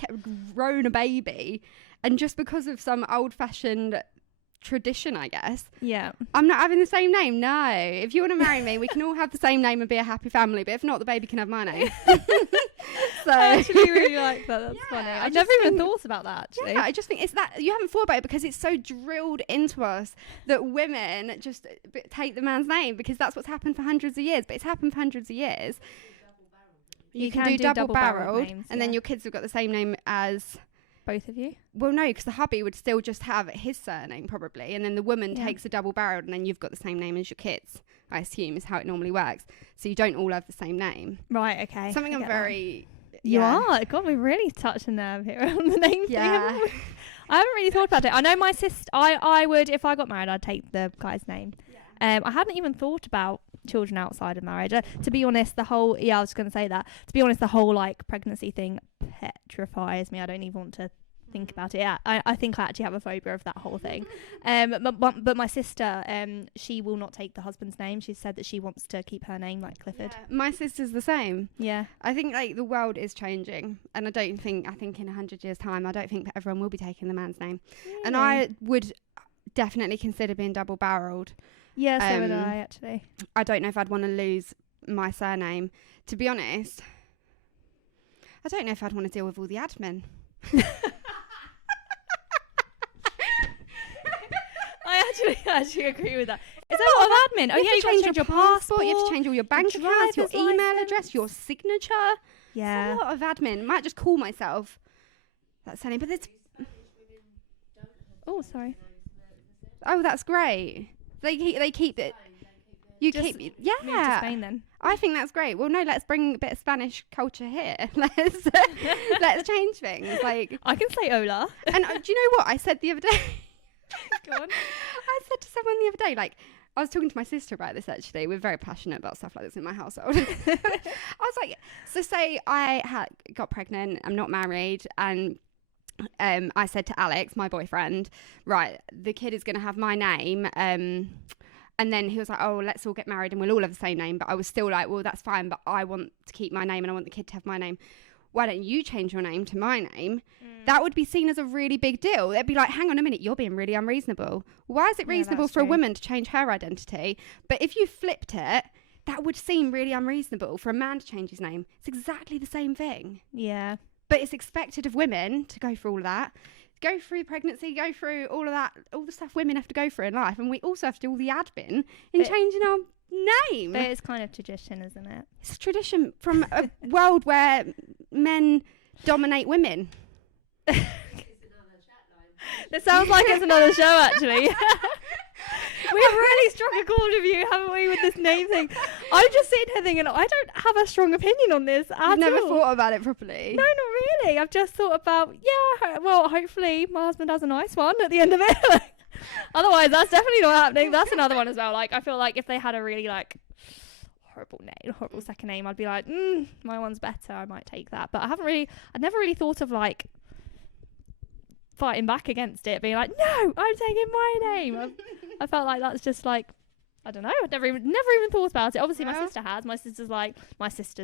grown a baby. And just because of some old-fashioned tradition, I guess. Yeah. I'm not having the same name. No. If you want to marry me, we can all have the same name and be a happy family. But if not, the baby can have my name. So I actually really like that. That's funny. I've never even thought about that, actually. Yeah, I just think it's that you haven't thought about it because it's so drilled into us that women just take the man's name, because that's what's happened for hundreds of years. But it's happened for hundreds of years. You can do double-barreled names, and then your kids have got the same name as... Both of you? Well, no, because the hubby would still just have his surname probably, and then the woman takes a double-barreled, and then you've got the same name as your kids, I assume, is how it normally works. So you don't all have the same name. Right, okay. Something I'm very... You are. God, we really touched a nerve here on the name thing. I haven't really thought about it. I know my sister... I would, if I got married, I'd take the guy's name. Yeah. I hadn't even thought about children outside of marriage. To be honest, the whole... Yeah, I was going to say that. To be honest, the whole, like, pregnancy thing petrifies me. I don't even want to think about it. Yeah, I think I actually have a phobia of that whole thing. But my sister, she will not take the husband's name. She said that she wants to keep her name like Clifford. Yeah, my sister's the same. Yeah. I think like the world is changing, and I think in 100 years' time, I don't think that everyone will be taking the man's name. Really? And I would definitely consider being double-barreled. Yeah, so would I actually. I don't know if I'd want to lose my surname. To be honest, I don't know if I'd want to deal with all the admin. I actually agree with that. It's a lot of admin. Oh, yeah, you have to change your passport. You have to change all your bank accounts, your email address, your signature. Yeah. It's a lot of admin. Might just call myself that surname, but it's... Oh, sorry. Oh, that's great. They keep it. You Just keep... Move to Yeah. Spain then. I think that's great. Well, no, let's bring a bit of Spanish culture here. Let's change things. Like, I can say hola. and do you know what I said the other day? Go on. I said to someone the other day, like, I was talking to my sister about this actually. We're very passionate about stuff like this in my household. I was like, so say I got pregnant, I'm not married, and I said to Alix, my boyfriend, right, the kid is going to have my name. And then he was like, oh, let's all get married and we'll all have the same name. But I was still like, well, that's fine, but I want to keep my name and I want the kid to have my name. Why don't you change your name to my name? That would be seen as a really big deal. It'd be like, hang on a minute, you're being really unreasonable. Why is it reasonable for a woman to change her identity? But if you flipped it, that would seem really unreasonable for a man to change his name. It's exactly the same thing. Yeah. But it's expected of women to go through all of that. Go through pregnancy, go through all of that, all the stuff women have to go through in life. And we also have to do all the admin in changing our name. But it's kind of tradition, isn't it? It's a tradition from a world where men dominate women. It sounds like it's another show, actually. We've really struck a chord with you, haven't we, with this name thing? I'm just sitting here thinking, I don't have a strong opinion on this at all. I've never thought about it properly. No, not really. I've just thought about, well, hopefully my husband has a nice one at the end of it. Otherwise, that's definitely not happening. That's another one as well. Like, I feel like if they had a really, like, horrible name, horrible second name, I'd be like, my one's better. I might take that. But I'd never really thought of, like, fighting back against it, being like, no, I'm taking my name. I felt like that's just like, I don't know, I'd never even thought about it. Obviously my sister has. My sister's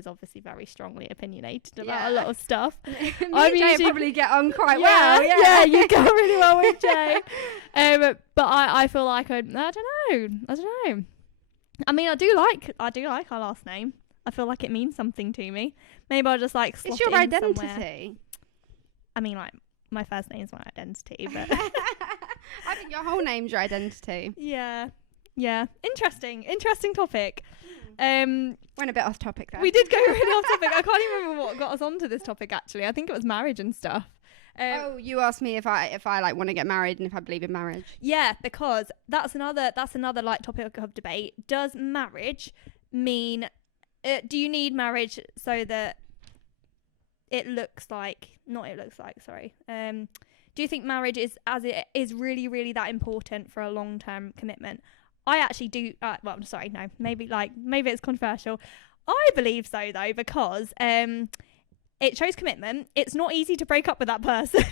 obviously very strongly opinionated about a lot of stuff. Me and Jay probably get on quite well. Yeah, you go really well with Jay. But I feel like I don't know. I mean, I do like our last name. I feel like it means something to me. Maybe I'll just like slot it's your it in identity. Somewhere. I mean, like, my first name's my identity, but I think your whole name's your identity. Yeah. Interesting topic. Went a bit off topic there. We did go really off topic. I can't even remember what got us onto this topic actually. I think it was marriage and stuff. You asked me if I like want to get married and if I believe in marriage. Yeah, because that's another like topic of debate. Does marriage mean? Do you need marriage so that do you think marriage is really, really that important for a long-term commitment? I actually do. Maybe it's controversial. I believe so though, because it shows commitment. It's not easy to break up with that person.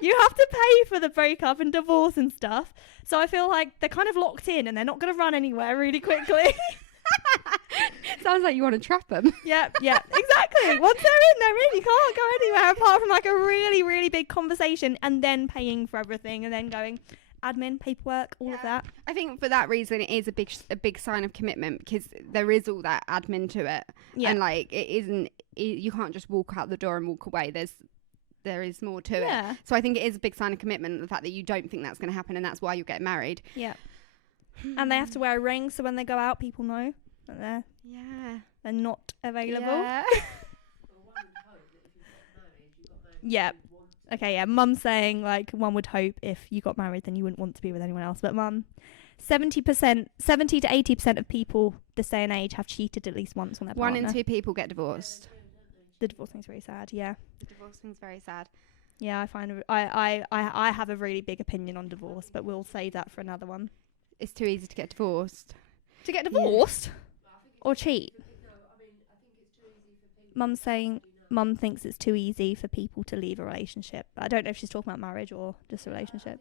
You have to pay for the breakup and divorce and stuff. So I feel like they're kind of locked in and they're not going to run anywhere really quickly. Sounds like you want to trap them. Yeah, exactly. Once they're in, you can't go anywhere apart from like a really, really big conversation and then paying for everything and then going admin, paperwork, all of that. I think for that reason, it is a big sign of commitment because there is all that admin to it. Yeah. And like, you can't just walk out the door and walk away. There is more to it. So I think it is a big sign of commitment, the fact that you don't think that's going to happen and that's why you get married. Yeah. And they have to wear a ring so when they go out, people know that they're not available. Yeah. Yeah. Okay, yeah. Mum's saying like one would hope if you got married then you wouldn't want to be with anyone else. But Mum, 70 to 80% of people this day and age have cheated at least once on their partner. 1 in 2 people get divorced. The divorce thing's very sad. Yeah. The divorce thing's very sad. Yeah, I find I have a really big opinion on divorce, but we'll save that for another one. It's too easy to get divorced. To get divorced? Yeah. Or cheat? Mum's saying mum thinks it's too easy for people to leave a relationship. I don't know if she's talking about marriage or just a relationship.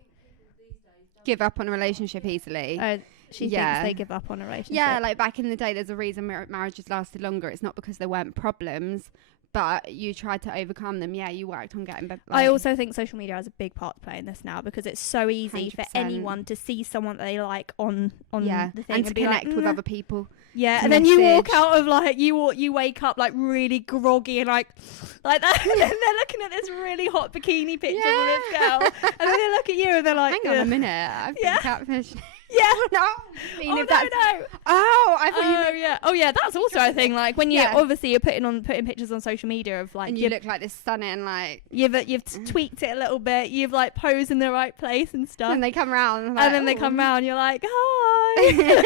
Give up on a relationship easily. She thinks they give up on a relationship. Yeah, like back in the day, there's a reason marriages lasted longer. It's not because there weren't problems, but you tried to overcome them. Yeah, you worked on getting better. I also think social media has a big part to play in this now, because it's so easy 100%. for anyone to see someone that they like on yeah, the thing and to be connect like, with other people. Yeah, to and then you walk message. out of like you wake up like really groggy and like that. And then they're looking at this really hot bikini picture of this girl, and then they look at you and they're like, hang on a minute, I've been catfished. Yeah. No. Oh, no. Oh, I thought yeah. Oh, yeah. That's also a thing. Like when you obviously you're putting pictures on social media of like and you look like this stunning, like you've tweaked it a little bit. You've like posed in the right place and stuff. and they come round, and then they come round. You're like, hi.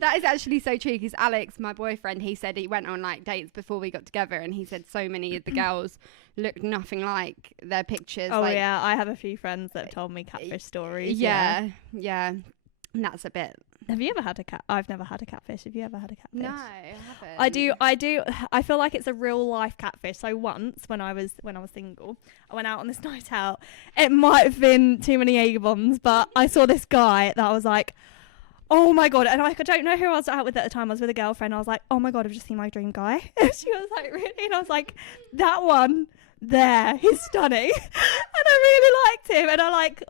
That is actually so true, because Alix, my boyfriend, he said he went on like dates before we got together, and he said so many of the girls looked nothing like their pictures. Oh like, yeah, I have a few friends that have told me catfish stories. Yeah. And that's a bit. Have you ever had a cat? I've never had a catfish. Have you ever had a catfish? No, I haven't. I do. I feel like it's a real life catfish. So once when I was single, I went out on this night out. It might have been too many Jaeger bombs, but I saw this guy that I was like, oh my god. And like, I don't know who I was out with at the time. I was with a girlfriend. I was like, oh my god, I've just seen my dream guy. And she was like, really? And I was like, that one there, he's stunning. And I really liked him, and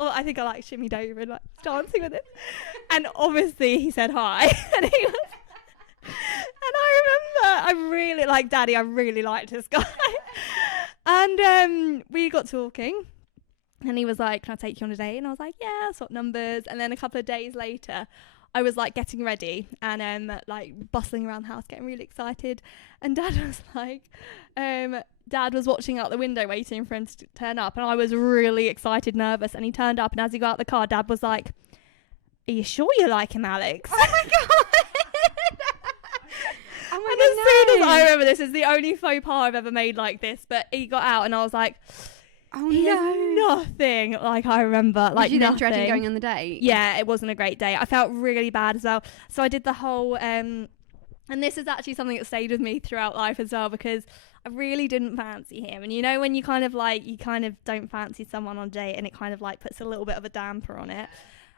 I think I like shimmied over and like dancing with him, and obviously he said hi. And he was, and I remember I really like Daddy, I really liked this guy. And we got talking, and he was like, can I take you on a date? And I was like, yeah, swap numbers. And then a couple of days later, I was like getting ready and like bustling around the house, getting really excited, and Dad was like, Dad was watching out the window waiting for him to turn up, and I was really excited, nervous, and he turned up, and as he got out the car, Dad was like, are you sure you like him, Alix? Oh my god. And as soon as I remember, this is the only faux pas I've ever made like this, but he got out and I was like, oh no, nothing like I remember. Like, did you then nothing. dread going on the date? Yeah, it wasn't a great day. I felt really bad as well. So I did the whole and this is actually something that stayed with me throughout life as well, because I really didn't fancy him. And you know when you kind of don't fancy someone on a date, and it kind of like puts a little bit of a damper on it.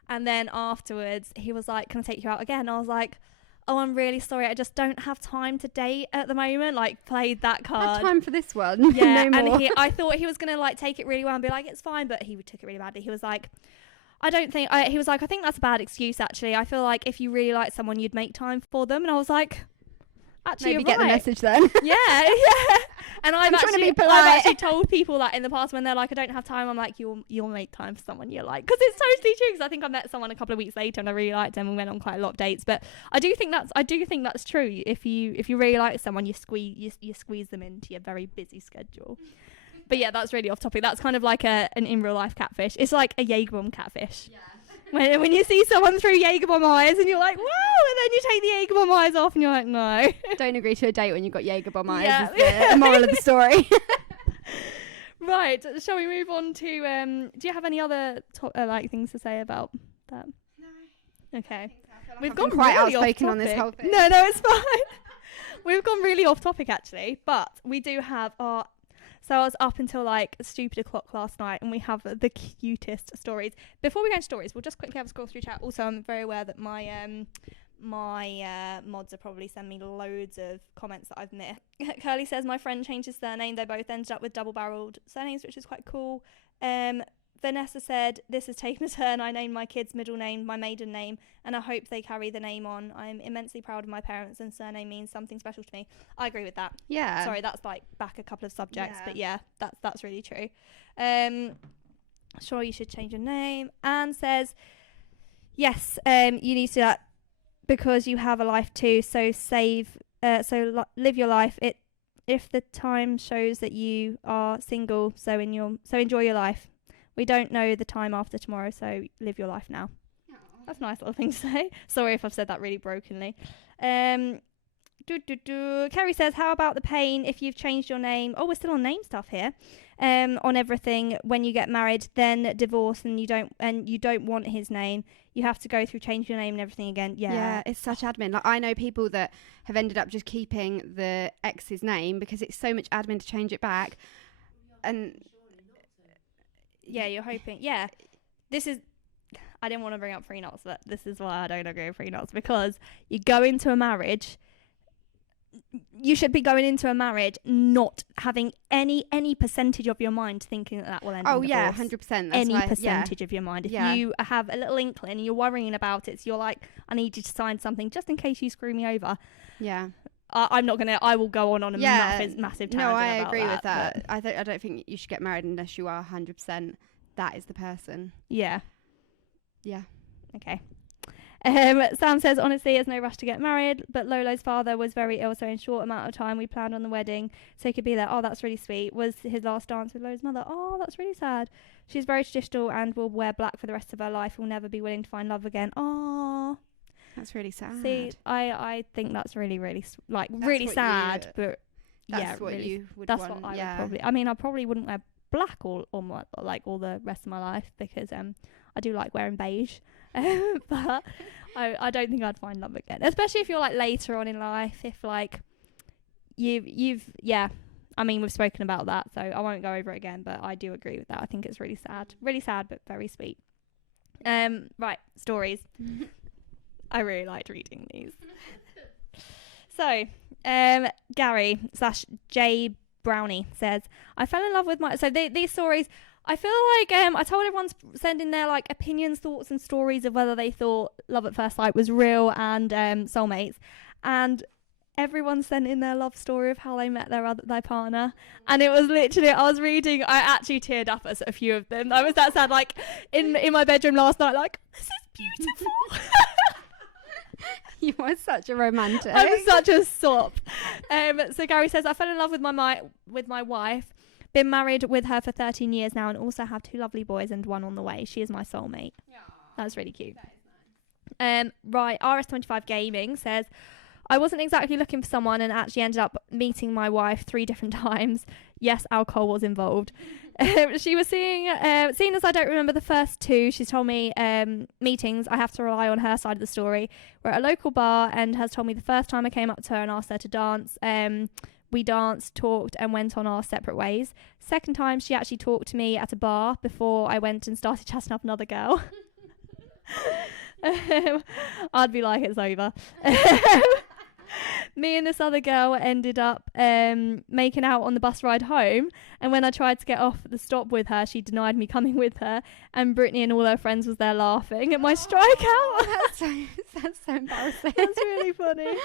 And then afterwards he was like, can I take you out again? I was like, oh, I'm really sorry, I just don't have time to date at the moment. Like, played that card. I have time for this one. Yeah. No more. And I thought he was gonna like take it really well and be like, it's fine, but he took it really badly. He was like, I think that's a bad excuse, actually. I feel like if you really like someone, you'd make time for them. And I was like, actually, Maybe you're get right. the message then. Yeah. And I've actually told people that in the past when they're like, I don't have time, I'm like, you'll make time for someone you like, because it's totally true. Because I think I met someone a couple of weeks later and I really liked him and we went on quite a lot of dates. But I do think that's true. If you really like someone, you squeeze them into your very busy schedule. But yeah, that's really off topic. That's kind of like an in real life catfish. It's like a Jaeger bomb catfish. Yeah. When you see someone through Jaeger bomb eyes and you're like, wow, and then you take the Jaeger bomb eyes off and you're like, no. Don't agree to a date when you've got Jaeger bomb eyes. Yeah. Is the moral of the story. Right. Shall we move on to? Do you have any other like things to say about that? No. Okay. Like We've gone quite really outspoken off on this topic. whole thing. No, it's fine. We've gone really off topic actually, but we do have our. So I was up until like a stupid o'clock last night, and we have the cutest stories. Before we go into stories, we'll just quickly have a scroll through chat. Also, I'm very aware that my mods are probably sending me loads of comments that I've missed. Curly says my friend changed his surname. They both ended up with double-barreled surnames, which is quite cool. Vanessa said, this has taken a turn. I named my kid's middle name my maiden name, and I hope they carry the name on. I'm immensely proud of my parents, and surname means something special to me. I agree with that. Yeah. Sorry, that's like back a couple of subjects, but yeah, that's really true. Sure, you should change your name. Anne says, yes, you need to do that because you have a life too, so live your life. If the time shows that you are single, so enjoy your life. We don't know the time after tomorrow, so live your life now. Aww. That's a nice little thing to say. Sorry if I've said that really brokenly. Kerry says, how about the pain if you've changed your name? Oh, we're still on name stuff here. On everything when you get married, then divorce, and you don't want his name. You have to go through change your name and everything again. Yeah, it's such admin. Like, I know people that have ended up just keeping the ex's name because it's so much admin to change it back. And yeah, you're hoping. Yeah, this is. I didn't want to bring up prenups, but this is why I don't agree with prenups, because you go into a marriage. You should be going into a marriage not having any percentage of your mind thinking that will end in divorce. Yeah, 100%. Any percentage of your mind. If you have a little inkling and you're worrying about it, so you're like, I need you to sign something just in case you screw me over. Yeah. I'm not going to, I will go on a massive tangent. No, I agree about with that. I don't think you should get married unless you are 100% that is the person. Yeah. Yeah. Okay. Sam says, honestly, there's no rush to get married, but Lolo's father was very ill, so in short amount of time we planned on the wedding so he could be there. Oh, that's really sweet. Was his last dance with Lolo's mother. Oh, that's really sad. She's very traditional and will wear black for the rest of her life. Will never be willing to find love again. Oh, that's really sad. See, I think that's really, really, really sad, but that's what really, you would that's want. What I would probably, I mean, I probably wouldn't wear black all the rest of my life, because I do like wearing beige. But I don't think I'd find love again, especially if you're like later on in life. If like you've I mean, we've spoken about that, so I won't go over it again, but I do agree with that. I think it's really sad but very sweet. Right, stories. I really liked reading these. So Gary / J Brownie says, I fell in love with these stories. I feel like I told everyone to send in their like opinions, thoughts and stories of whether they thought love at first sight was real and soulmates, and everyone sent in their love story of how they met their partner, and it was literally, I was reading, I actually teared up at a few of them. I was that sad, like in my bedroom last night, like, this is beautiful. You are such a romantic. I'm such a sop. So Gary says, I fell in love with my wife. Been married with her for 13 years now, and also have 2 lovely boys and 1 on the way. She is my soulmate. Aww. That's really cute. That is nice. Right, RS25 Gaming says, I wasn't exactly looking for someone and actually ended up meeting my wife 3 different times. Yes, alcohol was involved. She was seeing as I don't remember the first 2, she's told me meetings, I have to rely on her side of the story. We're at a local bar and has told me the first time I came up to her and asked her to dance. We danced, talked, and went on our separate ways. Second time, she actually talked to me at a bar before I went and started chatting up another girl. I'd be like, it's over. Me and this other girl ended up making out on the bus ride home, and when I tried to get off at the stop with her, she denied me coming with her, and Brittany and all her friends was there laughing at my strikeout. That's so embarrassing. That's really funny.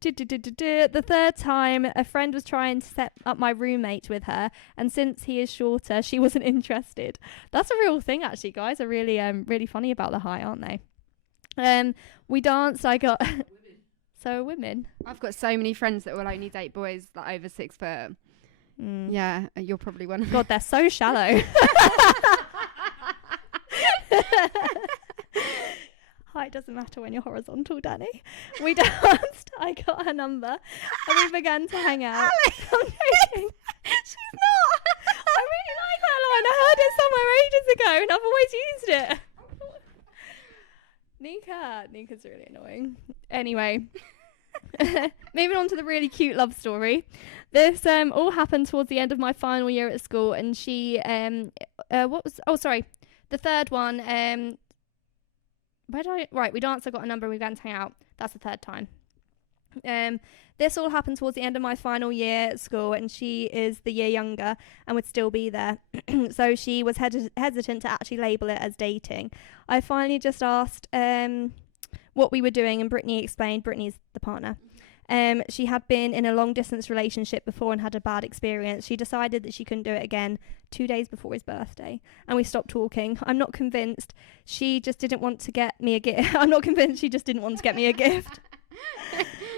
The third time, a friend was trying to set up my roommate with her, and since he is shorter, she wasn't interested. That's a real thing, actually. Guys are really really funny about the height, aren't they? We danced. I got so are women. I've got so many friends that will only date boys that over 6 foot. Yeah, you're probably one of them. God, they're so shallow. Height doesn't matter when you're horizontal, Danny. We danced. I got her number, and we began to hang out. Alix, I'm joking. She's not. I really like that line. I heard it somewhere ages ago, and I've always used it. Nika's really annoying. Anyway, moving on to the really cute love story. This all happened towards the end of my final year at school, and she the third one. We danced, I got a number, and we began to hang out. That's the third time. This all happened towards the end of my final year at school, and she is the year younger and would still be there. So she was hesitant to actually label it as dating. I finally just asked what we were doing, and Brittany explained. Brittany's the partner. She had been in a long distance relationship before and had a bad experience. She decided that she couldn't do it again 2 days before his birthday, and we stopped talking. I'm not convinced she just didn't want to get me a gift. I'm not convinced she just didn't want to get me a gift.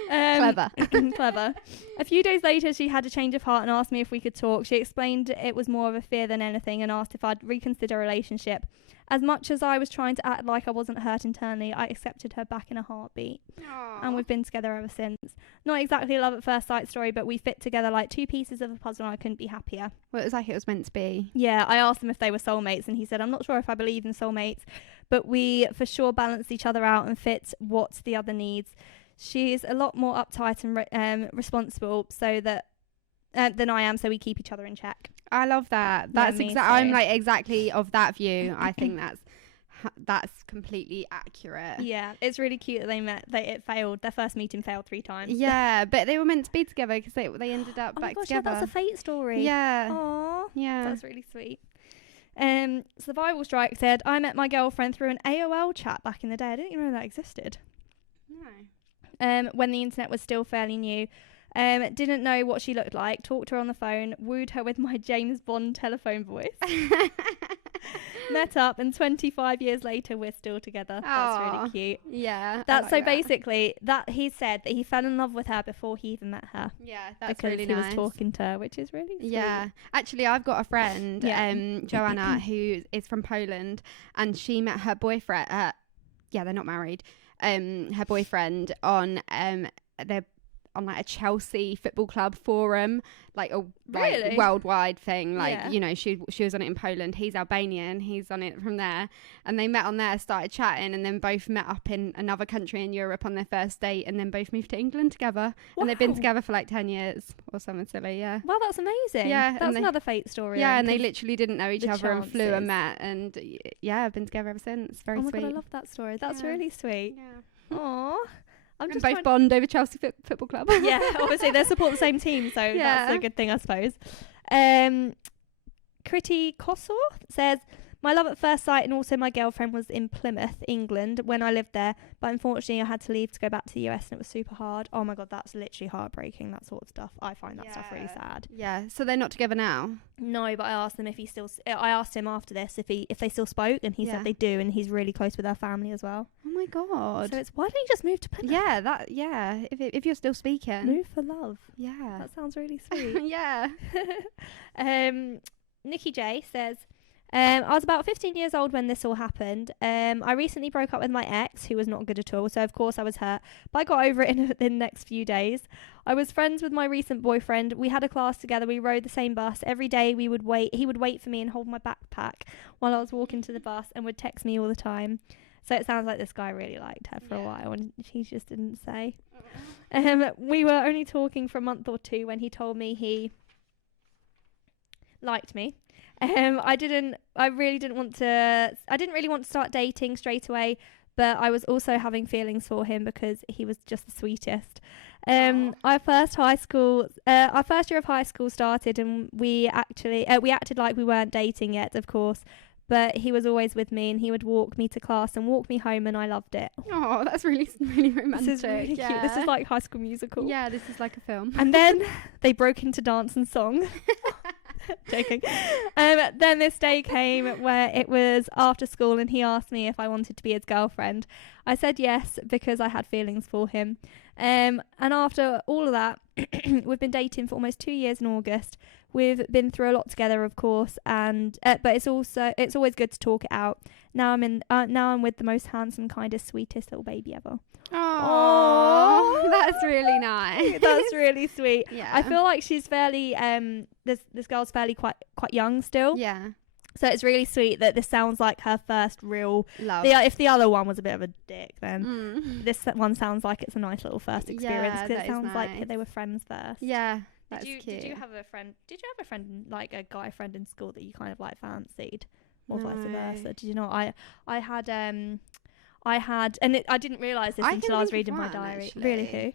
Clever. Clever. A few days later, she had a change of heart and asked me if we could talk. She explained it was more of a fear than anything and asked if I'd reconsider a relationship. As much as I was trying to act like I wasn't hurt internally, I accepted her back in a heartbeat. Aww. And we've been together ever since. Not exactly a love at first sight story, but we fit together like two pieces of a puzzle and I couldn't be happier. Well, it was like it was meant to be. Yeah, I asked him if they were soulmates and he said, I'm not sure if I believe in soulmates, but we for sure balance each other out and fit what the other needs. She's a lot more uptight and responsible so that than I am, so we keep each other in check. I love that. That's I'm like exactly of that view. I think that's completely accurate. Yeah, it's really cute that they met. It failed. Their first meeting failed 3 times. Yeah, but they were meant to be together because they ended up back together. Yeah, that's a fate story. Yeah. Aww. Yeah. That's really sweet. Survival Strike said, I met my girlfriend through an AOL chat back in the day. I didn't even know that existed. No. When the internet was still fairly new. Didn't know what she looked like, talked to her on the phone, wooed her with my James Bond telephone voice. Met up, and 25 years later we're still together. That's really cute. Yeah. That's so basically that he said that he fell in love with her before he even met her. Yeah, that's because really he nice. was talking to her, which is really sweet. Yeah. Actually, I've got a friend, Joanna, who is from Poland, and she met her boyfriend. They're not married. Her boyfriend on like a Chelsea football club forum, like a worldwide thing. Like, you know, she was on it in Poland. He's Albanian. He's on it from there. And they met on there, started chatting, and then both met up in another country in Europe on their first date, and then both moved to England together. Wow. And they've been together for like 10 years or something silly, yeah. Wow, that's amazing. Yeah. That's another fate story. Yeah, and they literally didn't know each other and flew and met. And yeah, I've been together ever since. Very sweet. Oh my God, I love that story. That's really sweet. Yeah. Aww. I'm just both bond over Chelsea Football Club. Yeah, obviously they support the same team, so that's a good thing, I suppose. Critty Kossor says, my love at first sight and also my girlfriend was in Plymouth, England, when I lived there, but unfortunately I had to leave to go back to the US and it was super hard. Oh my God, that's literally heartbreaking, that sort of stuff. I find that stuff really sad. Yeah, so they're not together now? No, but I asked him I asked him after this if they still spoke, and he said they do, and he's really close with their family as well. Oh my God. So it's, why don't you just move to Plymouth? Yeah, if you're still speaking. Move for love. Yeah. That sounds really sweet. Yeah. Nikki J says, I was about 15 years old when this all happened. I recently broke up with my ex, who was not good at all, so of course I was hurt, but I got over it in the next few days. I was friends with my recent boyfriend. We had a class together. We rode the same bus. Every day he would wait for me and hold my backpack while I was walking to the bus and would text me all the time. So it sounds like this guy really liked her for a while, and he just didn't say. We were only talking for a month or 2 when he told me he liked me. I didn't really want to start dating straight away, but I was also having feelings for him because he was just the sweetest. Our first year of high school started, and we acted like we weren't dating yet, of course, but he was always with me, and he would walk me to class and walk me home, and I loved it. Oh, that's really, really romantic. This is really cute. This is like High School Musical. Yeah, this is like a film. And then they broke into dance and song. Joking. Then this day came where it was after school, and he asked me if I wanted to be his girlfriend. I said yes because I had feelings for him. And after all of that, we've been dating for almost 2 years in August. We've been through a lot together, of course, and but it's always good to talk it out. Now I'm with the most handsome, kindest, sweetest little baby ever. Oh, that's really nice. That's really sweet. Yeah. I feel like she's fairly this girl's fairly quite young still. Yeah. So it's really sweet that this sounds like her first real love. If the other one was a bit of a dick, then this one sounds like it's a nice little first experience, because it sounds like they were friends first. Yeah. That's cute. Did you have a friend, like a guy friend in school that you kind of like fancied, or vice versa? Did you not? I had, and I didn't realise this until I was reading my diary. Actually. Really, who?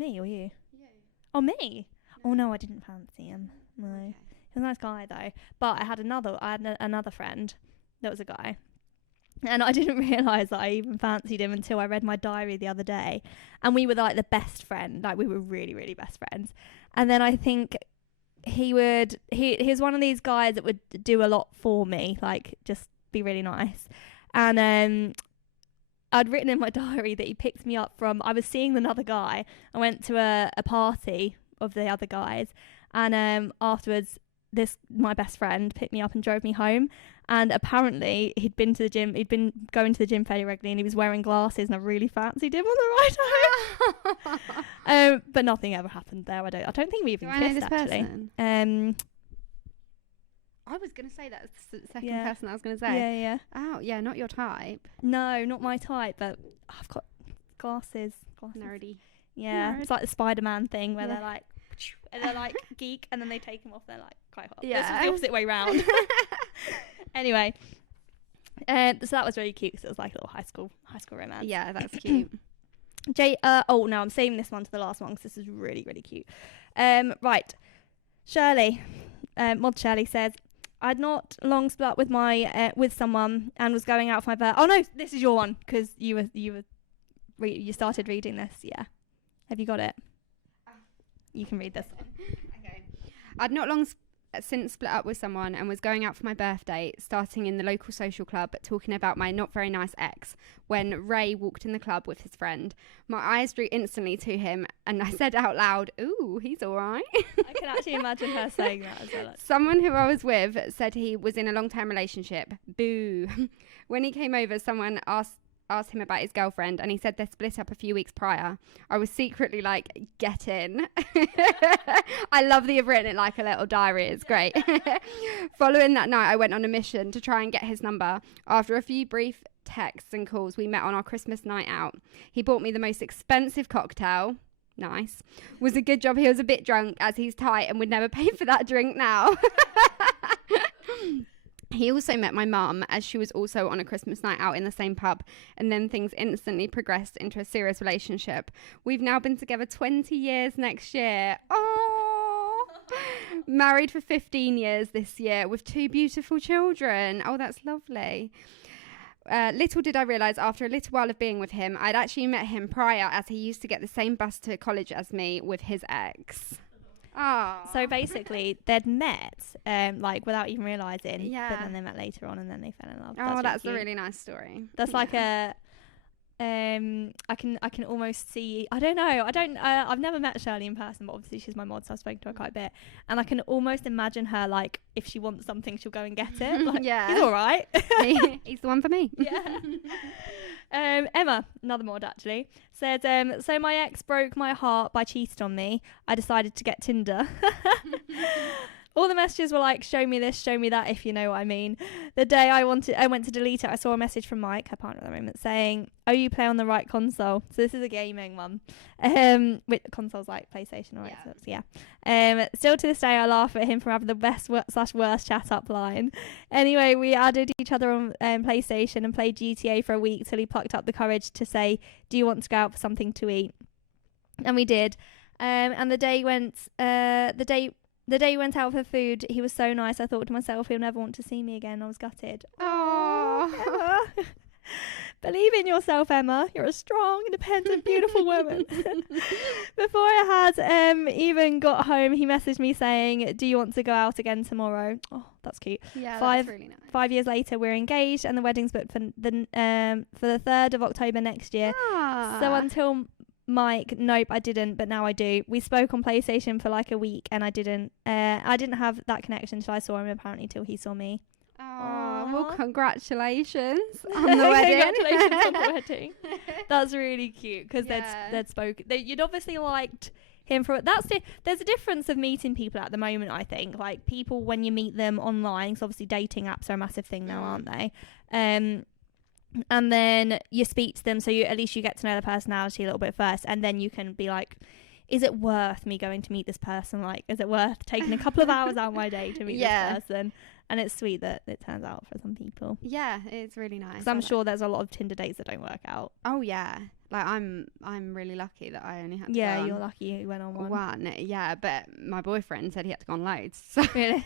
Me or you? Yeah. Oh, me? No. Oh no, I didn't fancy him. No, okay. He was a nice guy though. But I had another friend that was a guy. And I didn't realise that I even fancied him until I read my diary the other day. And we were like the best friend. Like we were really, really best friends. And then I think he was one of these guys that would do a lot for me, like just be really nice. And I'd written in my diary that he picked me up from, I was seeing another guy. I went to a party of the other guys, and afterwards my best friend picked me up and drove me home, and apparently he'd been going to the gym fairly regularly, and he was wearing glasses, and I really fancied him on the ride home. But nothing ever happened there. I don't think we even kissed, actually. I was going to say that's the second person I was going to say. Yeah. Oh, yeah, not your type. No, not my type, but I've got glasses. Nerdy. Yeah, Nerd. it's like the Spider-Man thing where they're like, and they're like geek, and then they take them off. They're like quite hot. Yeah. This was the opposite way round. Anyway, so that was really cute because it was like a little high school romance. Yeah, that's cute. Oh no, I'm saving this one to the last one because this is really, really cute. Right, Shirley, Mod Shirley says, I'd not long split up with my with someone and was going out for my birthday. Oh no, this is your one because you started reading this. Yeah, have you got it? You can read this. Okay. I'd not long since split up with someone and was going out for my birthday, starting in the local social club, talking about my not very nice ex, when Ray walked in the club with his friend. My eyes drew instantly to him, and I said out loud, "Ooh, he's all right." I can actually imagine her saying that as well. Someone who I was with said he was in a long-term relationship. Boo. When he came over, someone asked him about his girlfriend, and he said they split up a few weeks prior. I was secretly like, get in. I love that you've written it like a little diary. It's great. Following that night, I went on a mission to try and get his number. After a few brief texts and calls, we met on our Christmas night out. He bought me the most expensive cocktail. Nice. Was a good job he was a bit drunk, as he's tight and would never pay for that drink now. He also met my mum, as she was also on a Christmas night out in the same pub, and then things instantly progressed into a serious relationship. We've now been together 20 years next year. Oh, married for 15 years this year with 2 beautiful children. Oh, that's lovely. Little did I realise after a little while of being with him, I'd actually met him prior, as he used to get the same bus to college as me with his ex. Oh. So basically, they'd met, like without even realising. Yeah. But then they met later on, and then they fell in love. Oh, that's really a really nice story. That's like a. I can almost see. I don't know. I've never met Shirley in person, but obviously she's my mod, so I've spoken to her quite a bit. And I can almost imagine her, like, if she wants something, she'll go and get it. Like, yeah. He's all right. He's the one for me. Yeah. Emma, another mod actually, said, so my ex broke my heart by cheating on me. I decided to get Tinder. All the messages were like, show me this, show me that, if you know what I mean. The day I went to delete it, I saw a message from Mike, her partner at the moment, saying, oh, you play on the right console. So this is a gaming one. With consoles like PlayStation or Xbox, yeah. Still to this day, I laugh at him for having the best / worst chat up line. Anyway, we added each other on PlayStation and played GTA for a week till he plucked up the courage to say, do you want to go out for something to eat? And we did. And the day we went out for food, he was so nice. I thought to myself, he'll never want to see me again. I was gutted. Oh, Emma. Believe in yourself, Emma. You're a strong, independent, beautiful woman. Before I had even got home, he messaged me saying, do you want to go out again tomorrow? Oh, that's cute. Yeah, that's really nice. 5 years later, we're engaged, and the wedding's booked for the 3rd of October next year. Ah. So until Mike, nope, I didn't, but now I do. We spoke on PlayStation for like a week, and I didn't have that connection till I saw him, apparently till he saw me. Oh, well, congratulations on the wedding. Congratulations on the wedding. That's really cute because they'd spoken. You'd obviously liked him for there's a difference of meeting people at the moment. I think like people when you meet them online, because obviously dating apps are a massive thing now, aren't they? And then you speak to them, so at least you get to know their personality a little bit first, and then you can be like, is it worth me going to meet this person? Like, is it worth taking a couple of hours out of my day to meet this person? And it's sweet that it turns out for some people. Yeah, it's really nice. Because I'm sure there's a lot of Tinder dates that don't work out. Oh yeah, like I'm really lucky that I only had to go on you're lucky you went on one. Yeah, but my boyfriend said he had to go on loads. So. Really?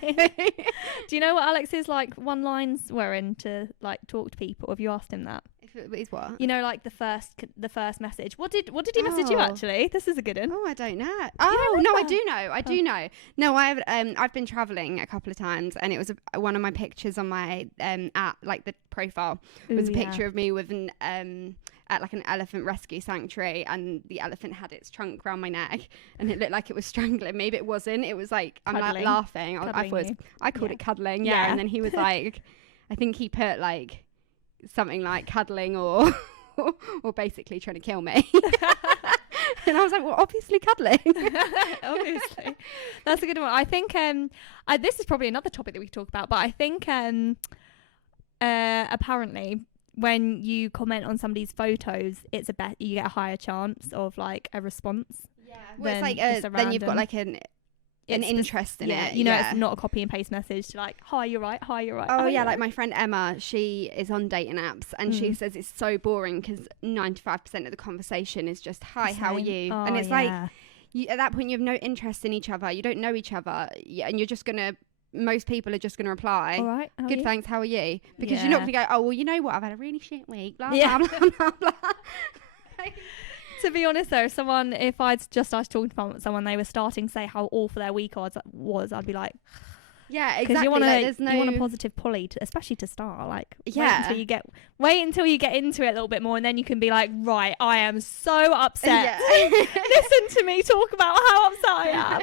Do you know what Alex's like one-lines were in to like talk to people? Have you asked him that? If it is what? You know, like the first message. What did he message you actually? This is a good one. Oh, I don't know. Oh no, I do know. I do know. No, I've been travelling a couple of times, and it was one of my pictures on my at like the profile was a picture of me with at like an elephant rescue sanctuary, and the elephant had its trunk around my neck, and it looked like it was strangling me, but it wasn't. It was like, I'm like laughing. I called it cuddling. Yeah. And then he was like, I think he put like something like cuddling or or basically trying to kill me. And I was like, well, obviously cuddling. Obviously. That's a good one. I think this is probably another topic that we could talk about, but I think apparently when you comment on somebody's photos, you get a higher chance of like a response. Yeah. Well, it's like then you've got like an interest in it. You know, it's not a copy and paste message to like, hi, you're right. Oh, yeah, like my friend Emma, she is on dating apps, and she says it's so boring because 95% of the conversation is just, hi, how are you? Oh, and it's like, at that point, you have no interest in each other. You don't know each other. And you're just going to, most people are just going to reply, all right, good, thanks, how are you? Because you're not going to go, oh, well, you know what, I've had a really shit week, blah, blah, blah, blah, blah. To be honest though, if I'd just started talking to someone, they were starting to say how awful their week was, I'd be like, yeah, exactly. You want a positive pulley, especially to start. Like, wait until you get into it a little bit more, and then you can be like, right, I am so upset. Listen to me talk about how upset I am.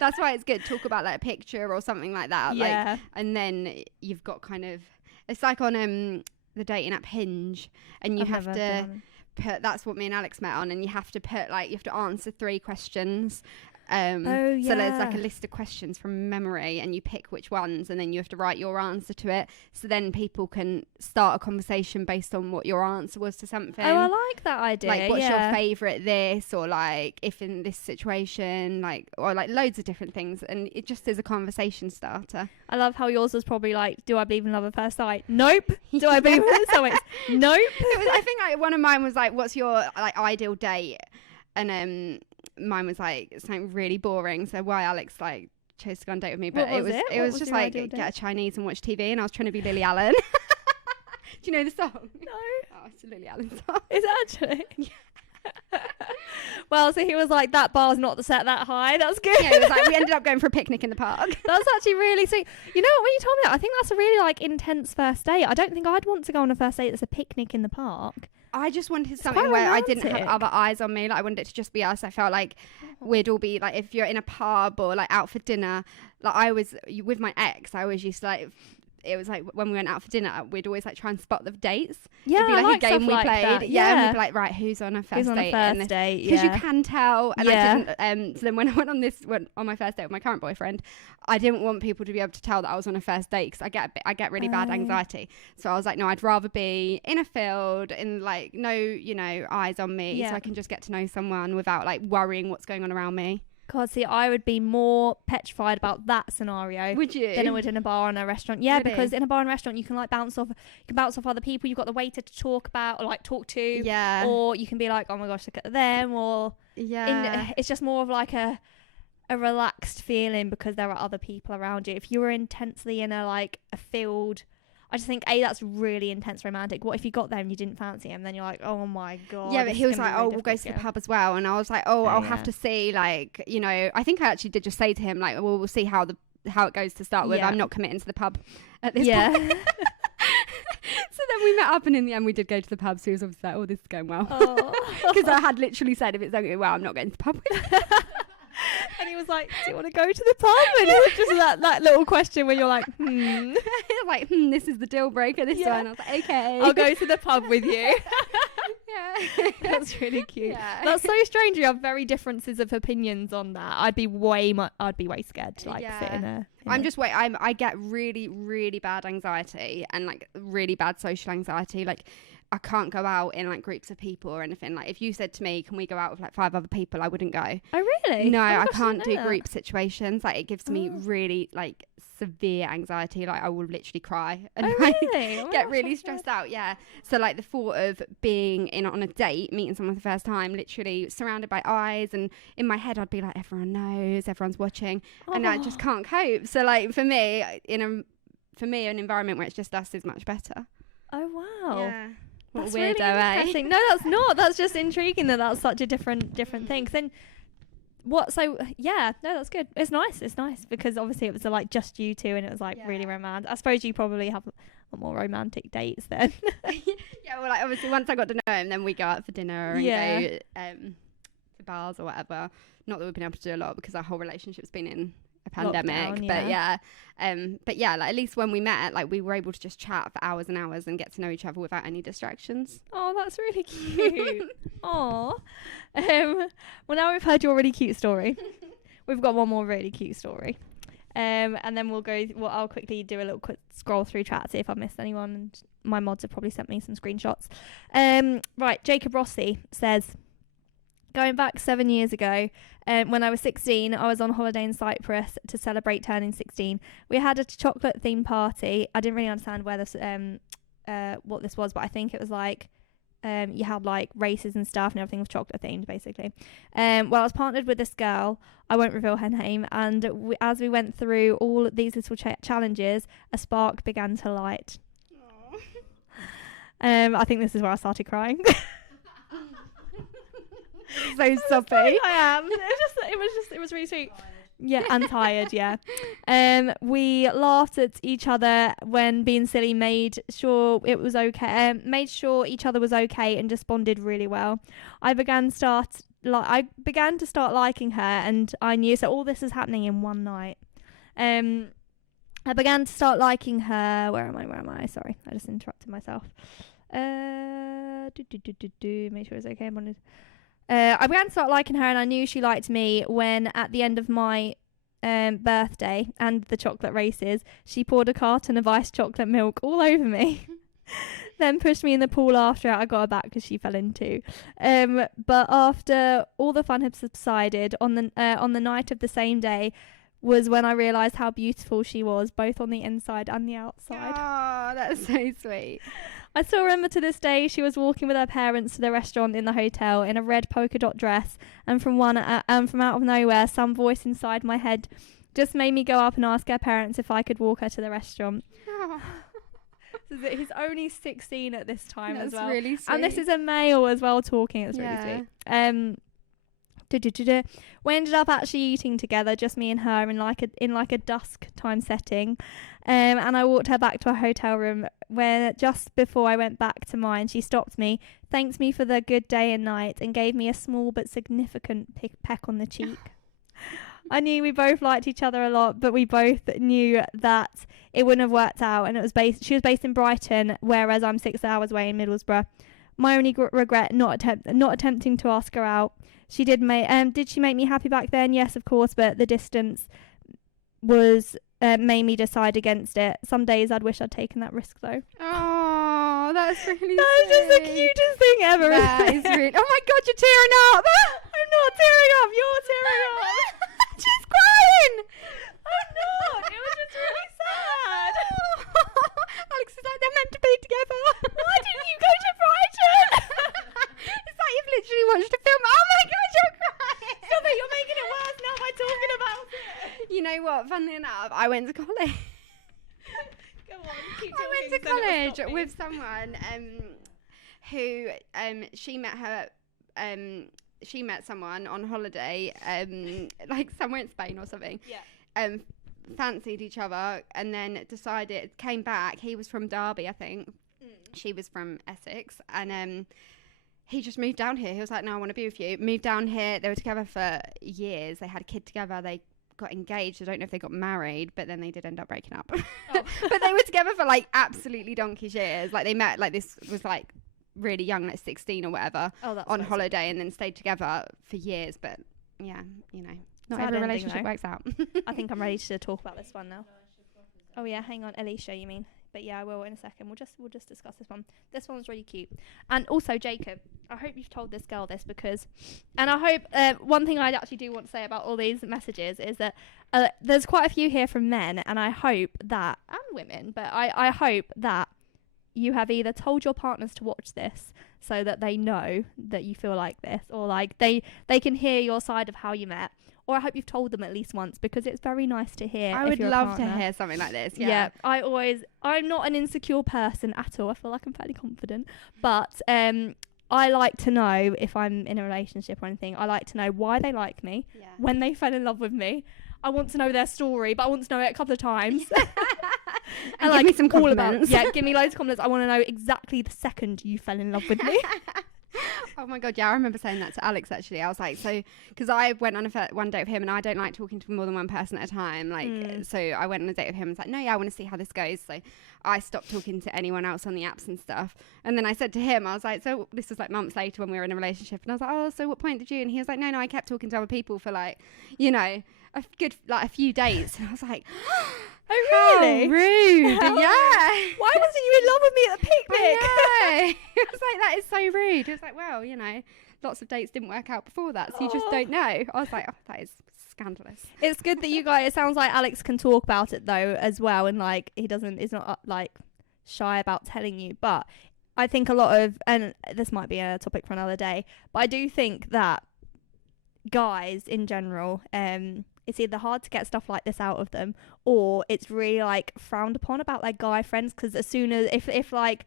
That's why it's good. Talk about like a picture or something like that. Yeah. Like, and then you've got kind of, it's like on the dating app Hinge, and you have to put, that's what me and Alix met on, and you have to put like, you have to answer 3 questions. So there's like a list of questions from memory, and you pick which ones, and then you have to write your answer to it, so then people can start a conversation based on what your answer was to something. I like that idea. Like, what's your favourite this, or like, if in this situation, like, or like loads of different things, and it just is a conversation starter. I love how yours was probably like, do I believe in love at first sight? Nope. Do I believe in soulmates? Nope. I think like one of mine was like, what's your like ideal date? And mine was like something really boring. So why Alix like chose to go on a date with me? But it was just like get a Chinese and watch TV, and I was trying to be Lily Allen. Do you know the song? No. Oh, it's a Lily Allen song. Is it actually? Yeah. Well, so he was like, that bar's not set that high. That's good. Yeah, it was like, we ended up going for a picnic in the park. That's actually really sweet. You know what, when you told me that, I think that's a really like intense first date. I don't think I'd want to go on a first date that's a picnic in the park. I just wanted something where I didn't have other eyes on me. Like, I wanted it to just be us. I felt like we'd all be like, if you're in a pub or like out for dinner, like I was with my ex, I always used to like, it was like when we went out for dinner, we'd always like try and spot the dates. Yeah, it'd be like a game we like played. That. Yeah, and we'd be like, right, who's on a first date? Because you can tell. And I didn't. So then when I went on my first date with my current boyfriend, I didn't want people to be able to tell that I was on a first date, because I get really bad anxiety. So I was like, no, I'd rather be in a field in like no, eyes on me, so I can just get to know someone without like worrying what's going on around me. God, see, I would be more petrified about that scenario. Would you? Than I would in a bar and a restaurant. Yeah, really? Because in a bar and restaurant, you can like bounce off other people. You've got the waiter to talk about or like talk to. Yeah. Or you can be like, oh my gosh, look at them. Or it's just more of like a relaxed feeling because there are other people around you. If you were intensely in a field, I just think that's really intense romantic. What if you got there and you didn't fancy him? Then you're like, oh my God. Yeah, but he was like, really we'll go to the pub as well. And I was like, I'll have to see, like, I think I actually did just say to him, like, well, we'll see how it goes to start with. I'm not committing to the pub at this point. So then we met up, and in the end we did go to the pub. So he was obviously like, this is going well. Because I had literally said, if it's going well, I'm not going to the pub with And he was like, do you want to go to the pub? And it was just that little question where you're like, like, this is the deal breaker, this one. I was like, okay, I'll go to the pub with you. Yeah. That's really cute. Yeah. That's so strange. You have very differences of opinions on that. I'd be way scared to sit in a... I get really, really bad anxiety and like really bad social anxiety. Like, I can't go out in like groups of people or anything. Like, if you said to me, can we go out with like 5 other people, I wouldn't go. Oh really? No, I can't do group situations. Like, it gives me really like severe anxiety. Like, I will literally cry and get really stressed out. Yeah. So like the thought of being on a date, meeting someone for the first time, literally surrounded by eyes, and in my head I'd be like, everyone knows, everyone's watching, and I just can't cope. So like for me, an environment where it's just us is much better. Oh wow. Yeah. What that's a weirdo, really interesting. No, that's not. That's just intriguing that's such a different thing. Then that's good. It's nice because obviously it was like just you two, and it was like really romantic. I suppose you probably have more romantic dates then. Yeah, well, like obviously once I got to know him, then we go out for dinner and go to bars or whatever. Not that we've been able to do a lot because our whole relationship's been in a pandemic. Lockdown, but yeah, like at least when we met, like we were able to just chat for hours and hours and get to know each other without any distractions. Oh, that's really cute. Aw. Well, now we've heard your really cute story. We've got one more really cute story. And then I'll quickly do a little quick scroll through chat, see if I've missed anyone. And my mods have probably sent me some screenshots. Right, Jacob Rossi says, going back 7 years ago, when I was 16, I was on holiday in Cyprus to celebrate turning 16. We had a chocolate themed party. I didn't really understand where this, what this was, but I think it was like, you had like races and stuff and everything was chocolate themed basically. Well, I was partnered with this girl, I won't reveal her name, and as we went through all these little challenges, a spark began to light. I think this is where I started crying. So soppy. I am. It was really sweet. Yeah, and tired, yeah. We laughed at each other when being silly, made sure each other was okay, and just bonded really well. I began to start liking her, and I knew, so all this is happening in one night. I began to start liking her. Where am I? Sorry, I just interrupted myself. Make sure it's okay. I began to start liking her, and I knew she liked me when, at the end of my birthday and the chocolate races, she poured a carton of iced chocolate milk all over me. Then pushed me in the pool after I got her back because she fell in too. But after all the fun had subsided, on the night of the same day was when I realised how beautiful she was, both on the inside and the outside. Oh, that's so sweet. I still remember to this day she was walking with her parents to the restaurant in the hotel in a red polka dot dress, and from out of nowhere, some voice inside my head just made me go up and ask her parents if I could walk her to the restaurant. Oh. He's only 16 at this time as well. That's really sweet. And this is a male as well talking. It's really sweet. We ended up actually eating together, just me and her, in like a dusk time setting. And I walked her back to her hotel room, where just before I went back to mine, she stopped me, thanked me for the good day and night, and gave me a small but significant peck on the cheek. I knew we both liked each other a lot, but we both knew that it wouldn't have worked out. And she was based in Brighton, whereas I'm 6 hours away in Middlesbrough. My only regret not attempting to ask her out. She did she make me happy back then? Yes, of course, but the distance was made me decide against it. Some days I'd wish I'd taken that risk though. Oh, that's really sweet. That is just the cutest thing ever. That is really... Oh my God, you're tearing up. I'm not tearing up. You're tearing up. She's crying. I'm not. It was just really sad. Alex is like, they're meant to be together. Why didn't you go to Brighton? It's like you've literally watched a film. Oh my God, you're crying. Stop it, you're making it worse now by talking about it. You know what? Funnily enough, I went to college. Go on, keep talking. I went to college with someone who she met someone on holiday, like somewhere in Spain or something. Yeah. Fancied each other, and then came back. He was from Derby, I think. She was from Essex, and he just moved down here. He was like, no, I want to be with you. Moved down here. They were together for years. They had a kid together. They got engaged. I don't know if they got married, but then they did end up breaking up. Oh. But they were together for like absolutely donkey's years. Like they met, like this was like really young, like 16 or whatever, on holiday, and then stayed together for years. But yeah, you know, not every relationship works out. I think I'm ready to talk about this one now. Oh yeah, hang on, Alicia, you mean? But yeah, I will in a second. We'll just discuss this one. This one's really cute. And also, Jacob, I hope you've told this girl this because... And I hope... one thing I actually do want to say about all these messages is that there's quite a few here from men, and I hope that... And women, but I hope that you have either told your partners to watch this so that they know that you feel like this, or like they can hear your side of how you met. Or I hope you've told them at least once, because it's very nice to hear. I would love to hear something like this. Yeah. I'm not an insecure person at all. I feel like I'm fairly confident. But I like to know if I'm in a relationship or anything. I like to know why they like me, when they fell in love with me. I want to know their story, but I want to know it a couple of times. And give me some compliments. Give me loads of compliments. I want to know exactly the second you fell in love with me. Oh my god, yeah, I remember saying that to Alix actually. I was like, so because I went on one date with him and I don't like talking to more than one person at a time, like so I went on a date with him and was like, no, yeah, I want to see how this goes. So I stopped talking to anyone else on the apps and stuff, and then I said to him, I was like, so this was like months later when we were in a relationship, and I was like, oh, so what point did you? And he was like, no, I kept talking to other people for like, you know, a few dates. And I was like, oh really? How rude. Yeah. Why wasn't you in love with me at the picnic? I was like, that is so rude. It was like, well, you know, lots of dates didn't work out before that, so you just don't know. I was like, oh, that is scandalous. It's good that you guys, it sounds like Alix can talk about it though as well, and like he's not like shy about telling you. But I think a lot of, and this might be a topic for another day, but I do think that guys in general, it's either hard to get stuff like this out of them, or it's really like frowned upon about their guy friends, because as soon as if like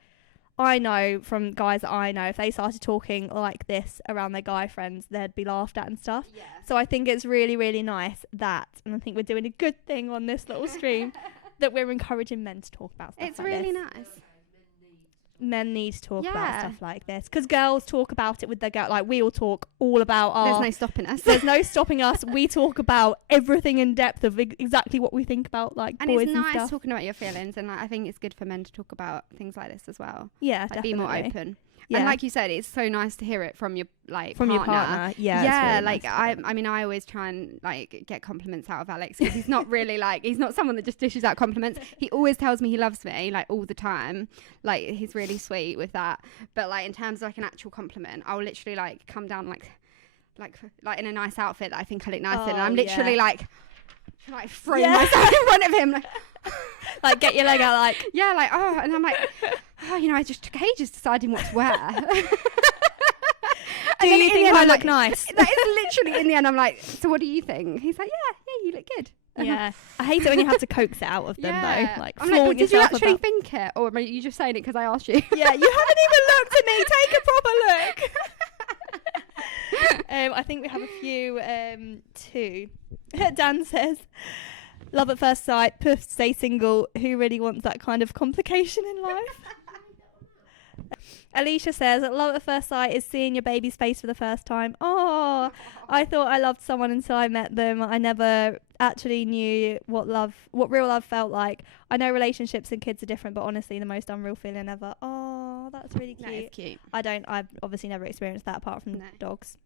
I know from guys that I know, if they started talking like this around their guy friends, they'd be laughed at and stuff. Yeah. So I think it's really, really nice that, and I think we're doing a good thing on this little stream, that we're encouraging men to talk about stuff it's like really this. Nice. Men need to talk about stuff like this, because girls talk about it with their girl. Like, we all talk all about our... There's no stopping us. There's no stopping us. We talk about everything in depth of exactly what we think about, like, and boys it's and nice stuff. talking about your feelings, and like, I think it's good for men to talk about things like this as well. Yeah, like, definitely. be more open. Yeah. And like you said, it's so nice to hear it from your your partner. Yeah, really like nice. I mean, I always try and like get compliments out of Alix, because he's not really like, he's not someone that just dishes out compliments. He always tells me he loves me, like, all the time. Like, he's really sweet with that. But like, in terms of like an actual compliment, I'll literally like come down like in a nice outfit that I think I look nice in, and I'm literally like throwing myself in front of him, like get your leg out, like oh, and I'm like, oh, you know, I just took ages deciding what to wear. Do you think I look nice? That is literally in the end. I'm like, so what do you think? He's like, yeah, you look good. Yeah, I hate it when you have to coax it out of them though. Like, I'm like, did you actually think it, or are you just saying it because I asked you? Yeah, you haven't even looked at me. Take a proper look. I think we have a few too. Dan says, love at first sight, puff, stay single. Who really wants that kind of complication in life? Alicia says, love at first sight is seeing your baby's face for the first time. Oh, I thought I loved someone until I met them. I never actually knew what real love felt like. I know relationships and kids are different, but honestly, the most unreal feeling ever. Oh, that's really cute. That is cute. I've obviously never experienced that apart from dogs.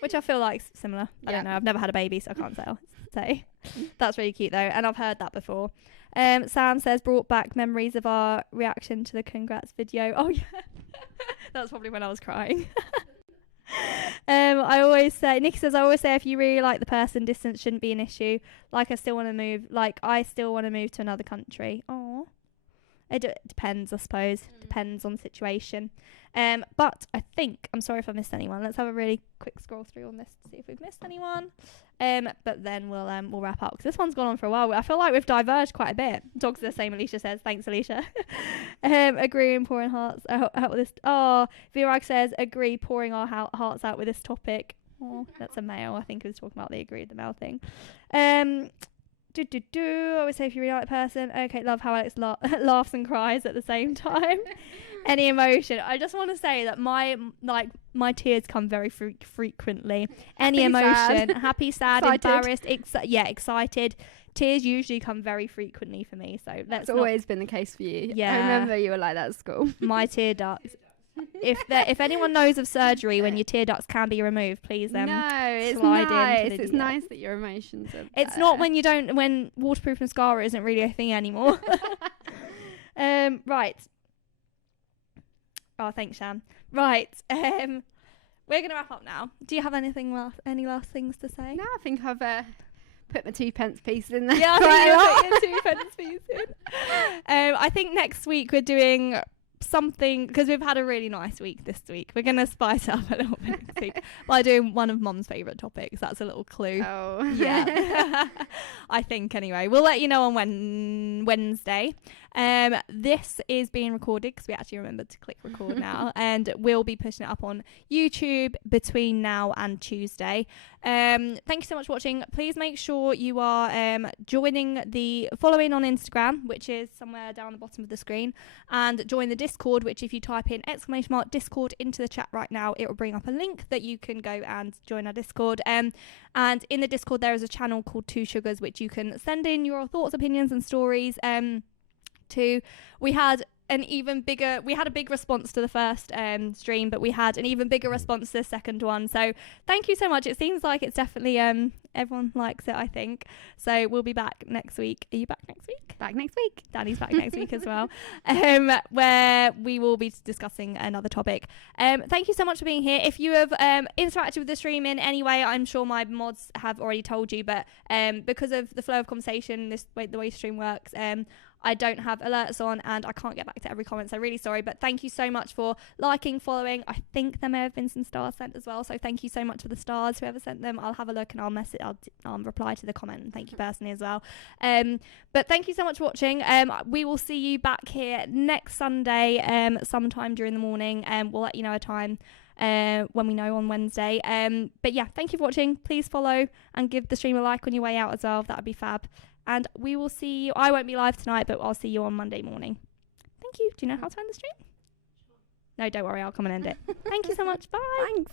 Which I feel like similar. I don't know. I've never had a baby, so I can't say. That's really cute though, and I've heard that before. Sam says, brought back memories of our reaction to the congrats video. Oh yeah, that's probably when I was crying. Nikki says, I always say if you really like the person, distance shouldn't be an issue. I still want to move to another country. Oh, it depends, I suppose. Depends on the situation. But I think, I'm sorry if I missed anyone. Let's have a really quick scroll through on this to see if we've missed anyone. But then we'll wrap up, because this one's gone on for a while. I feel like we've diverged quite a bit. Dogs are the same, Alicia says. Thanks, Alicia. Agree and pouring hearts out with this. Oh, Virag says, agree, pouring our hearts out with this topic. Oh, that's a male. I think he was talking about the agree with the male thing. I always say if you really like the person. Okay, love how Alix laughs and cries at the same time. Any emotion. I just want to say that my tears come very frequently. Any emotion. Happy, sad, embarrassed, excited. Tears usually come very frequently for me. So that's always been the case for you. Yeah. I remember you were like that at school. My tear ducts. If anyone knows of surgery when your tear ducts can be removed, please no, it's slide nice. into It's nice that your emotions are It's not when waterproof mascara isn't really a thing anymore. Right. Oh, thanks, Shan. Right. We're gonna wrap up now. Do you have any last things to say? No, I think I've put my 2 pence piece in there. Yeah, I think you're putting your 2 pence piece in. I think next week we're doing something, because we've had a really nice week this week. We're going to spice up a little bit next week by doing one of Mum's favourite topics. That's a little clue. Oh. Yeah. I think, anyway. We'll let you know on Wednesday. This is being recorded, because we actually remembered to click record now, and we'll be pushing it up on YouTube between now and Tuesday. Thank you so much for watching. Please make sure you are following on Instagram, which is somewhere down the bottom of the screen, and join the Discord, which if you type in !Discord into the chat right now, it will bring up a link that you can go and join our Discord. And in the Discord there is a channel called Two Sugars, which you can send in your thoughts, opinions and stories to. We had a big response to the first stream, but we had an even bigger response to the second one. So thank you so much. It seems like it's definitely everyone likes it, I think. So we'll be back next week. Are you back next week? Back next week. Danny's back next week as well, where we will be discussing another topic. Thank you so much for being here. If you have interacted with the stream in any way, I'm sure my mods have already told you, but because of the flow of conversation, the way the stream works, I don't have alerts on and I can't get back to every comment, so really sorry, but thank you so much for liking, following. I think there may have been some stars sent as well, so thank you so much for the stars, whoever sent them. I'll have a look and I'll reply to the comment and thank you personally as well. But thank you so much for watching. We will see you back here next Sunday sometime during the morning, and we'll let you know a time when we know on Wednesday. But yeah, thank you for watching. Please follow and give the stream a like on your way out as well. That would be fab. And we will see you. I won't be live tonight, but I'll see you on Monday morning. Thank you. Do you know how to end the stream? No, don't worry. I'll come and end it. Thank you so much. Bye. Thanks.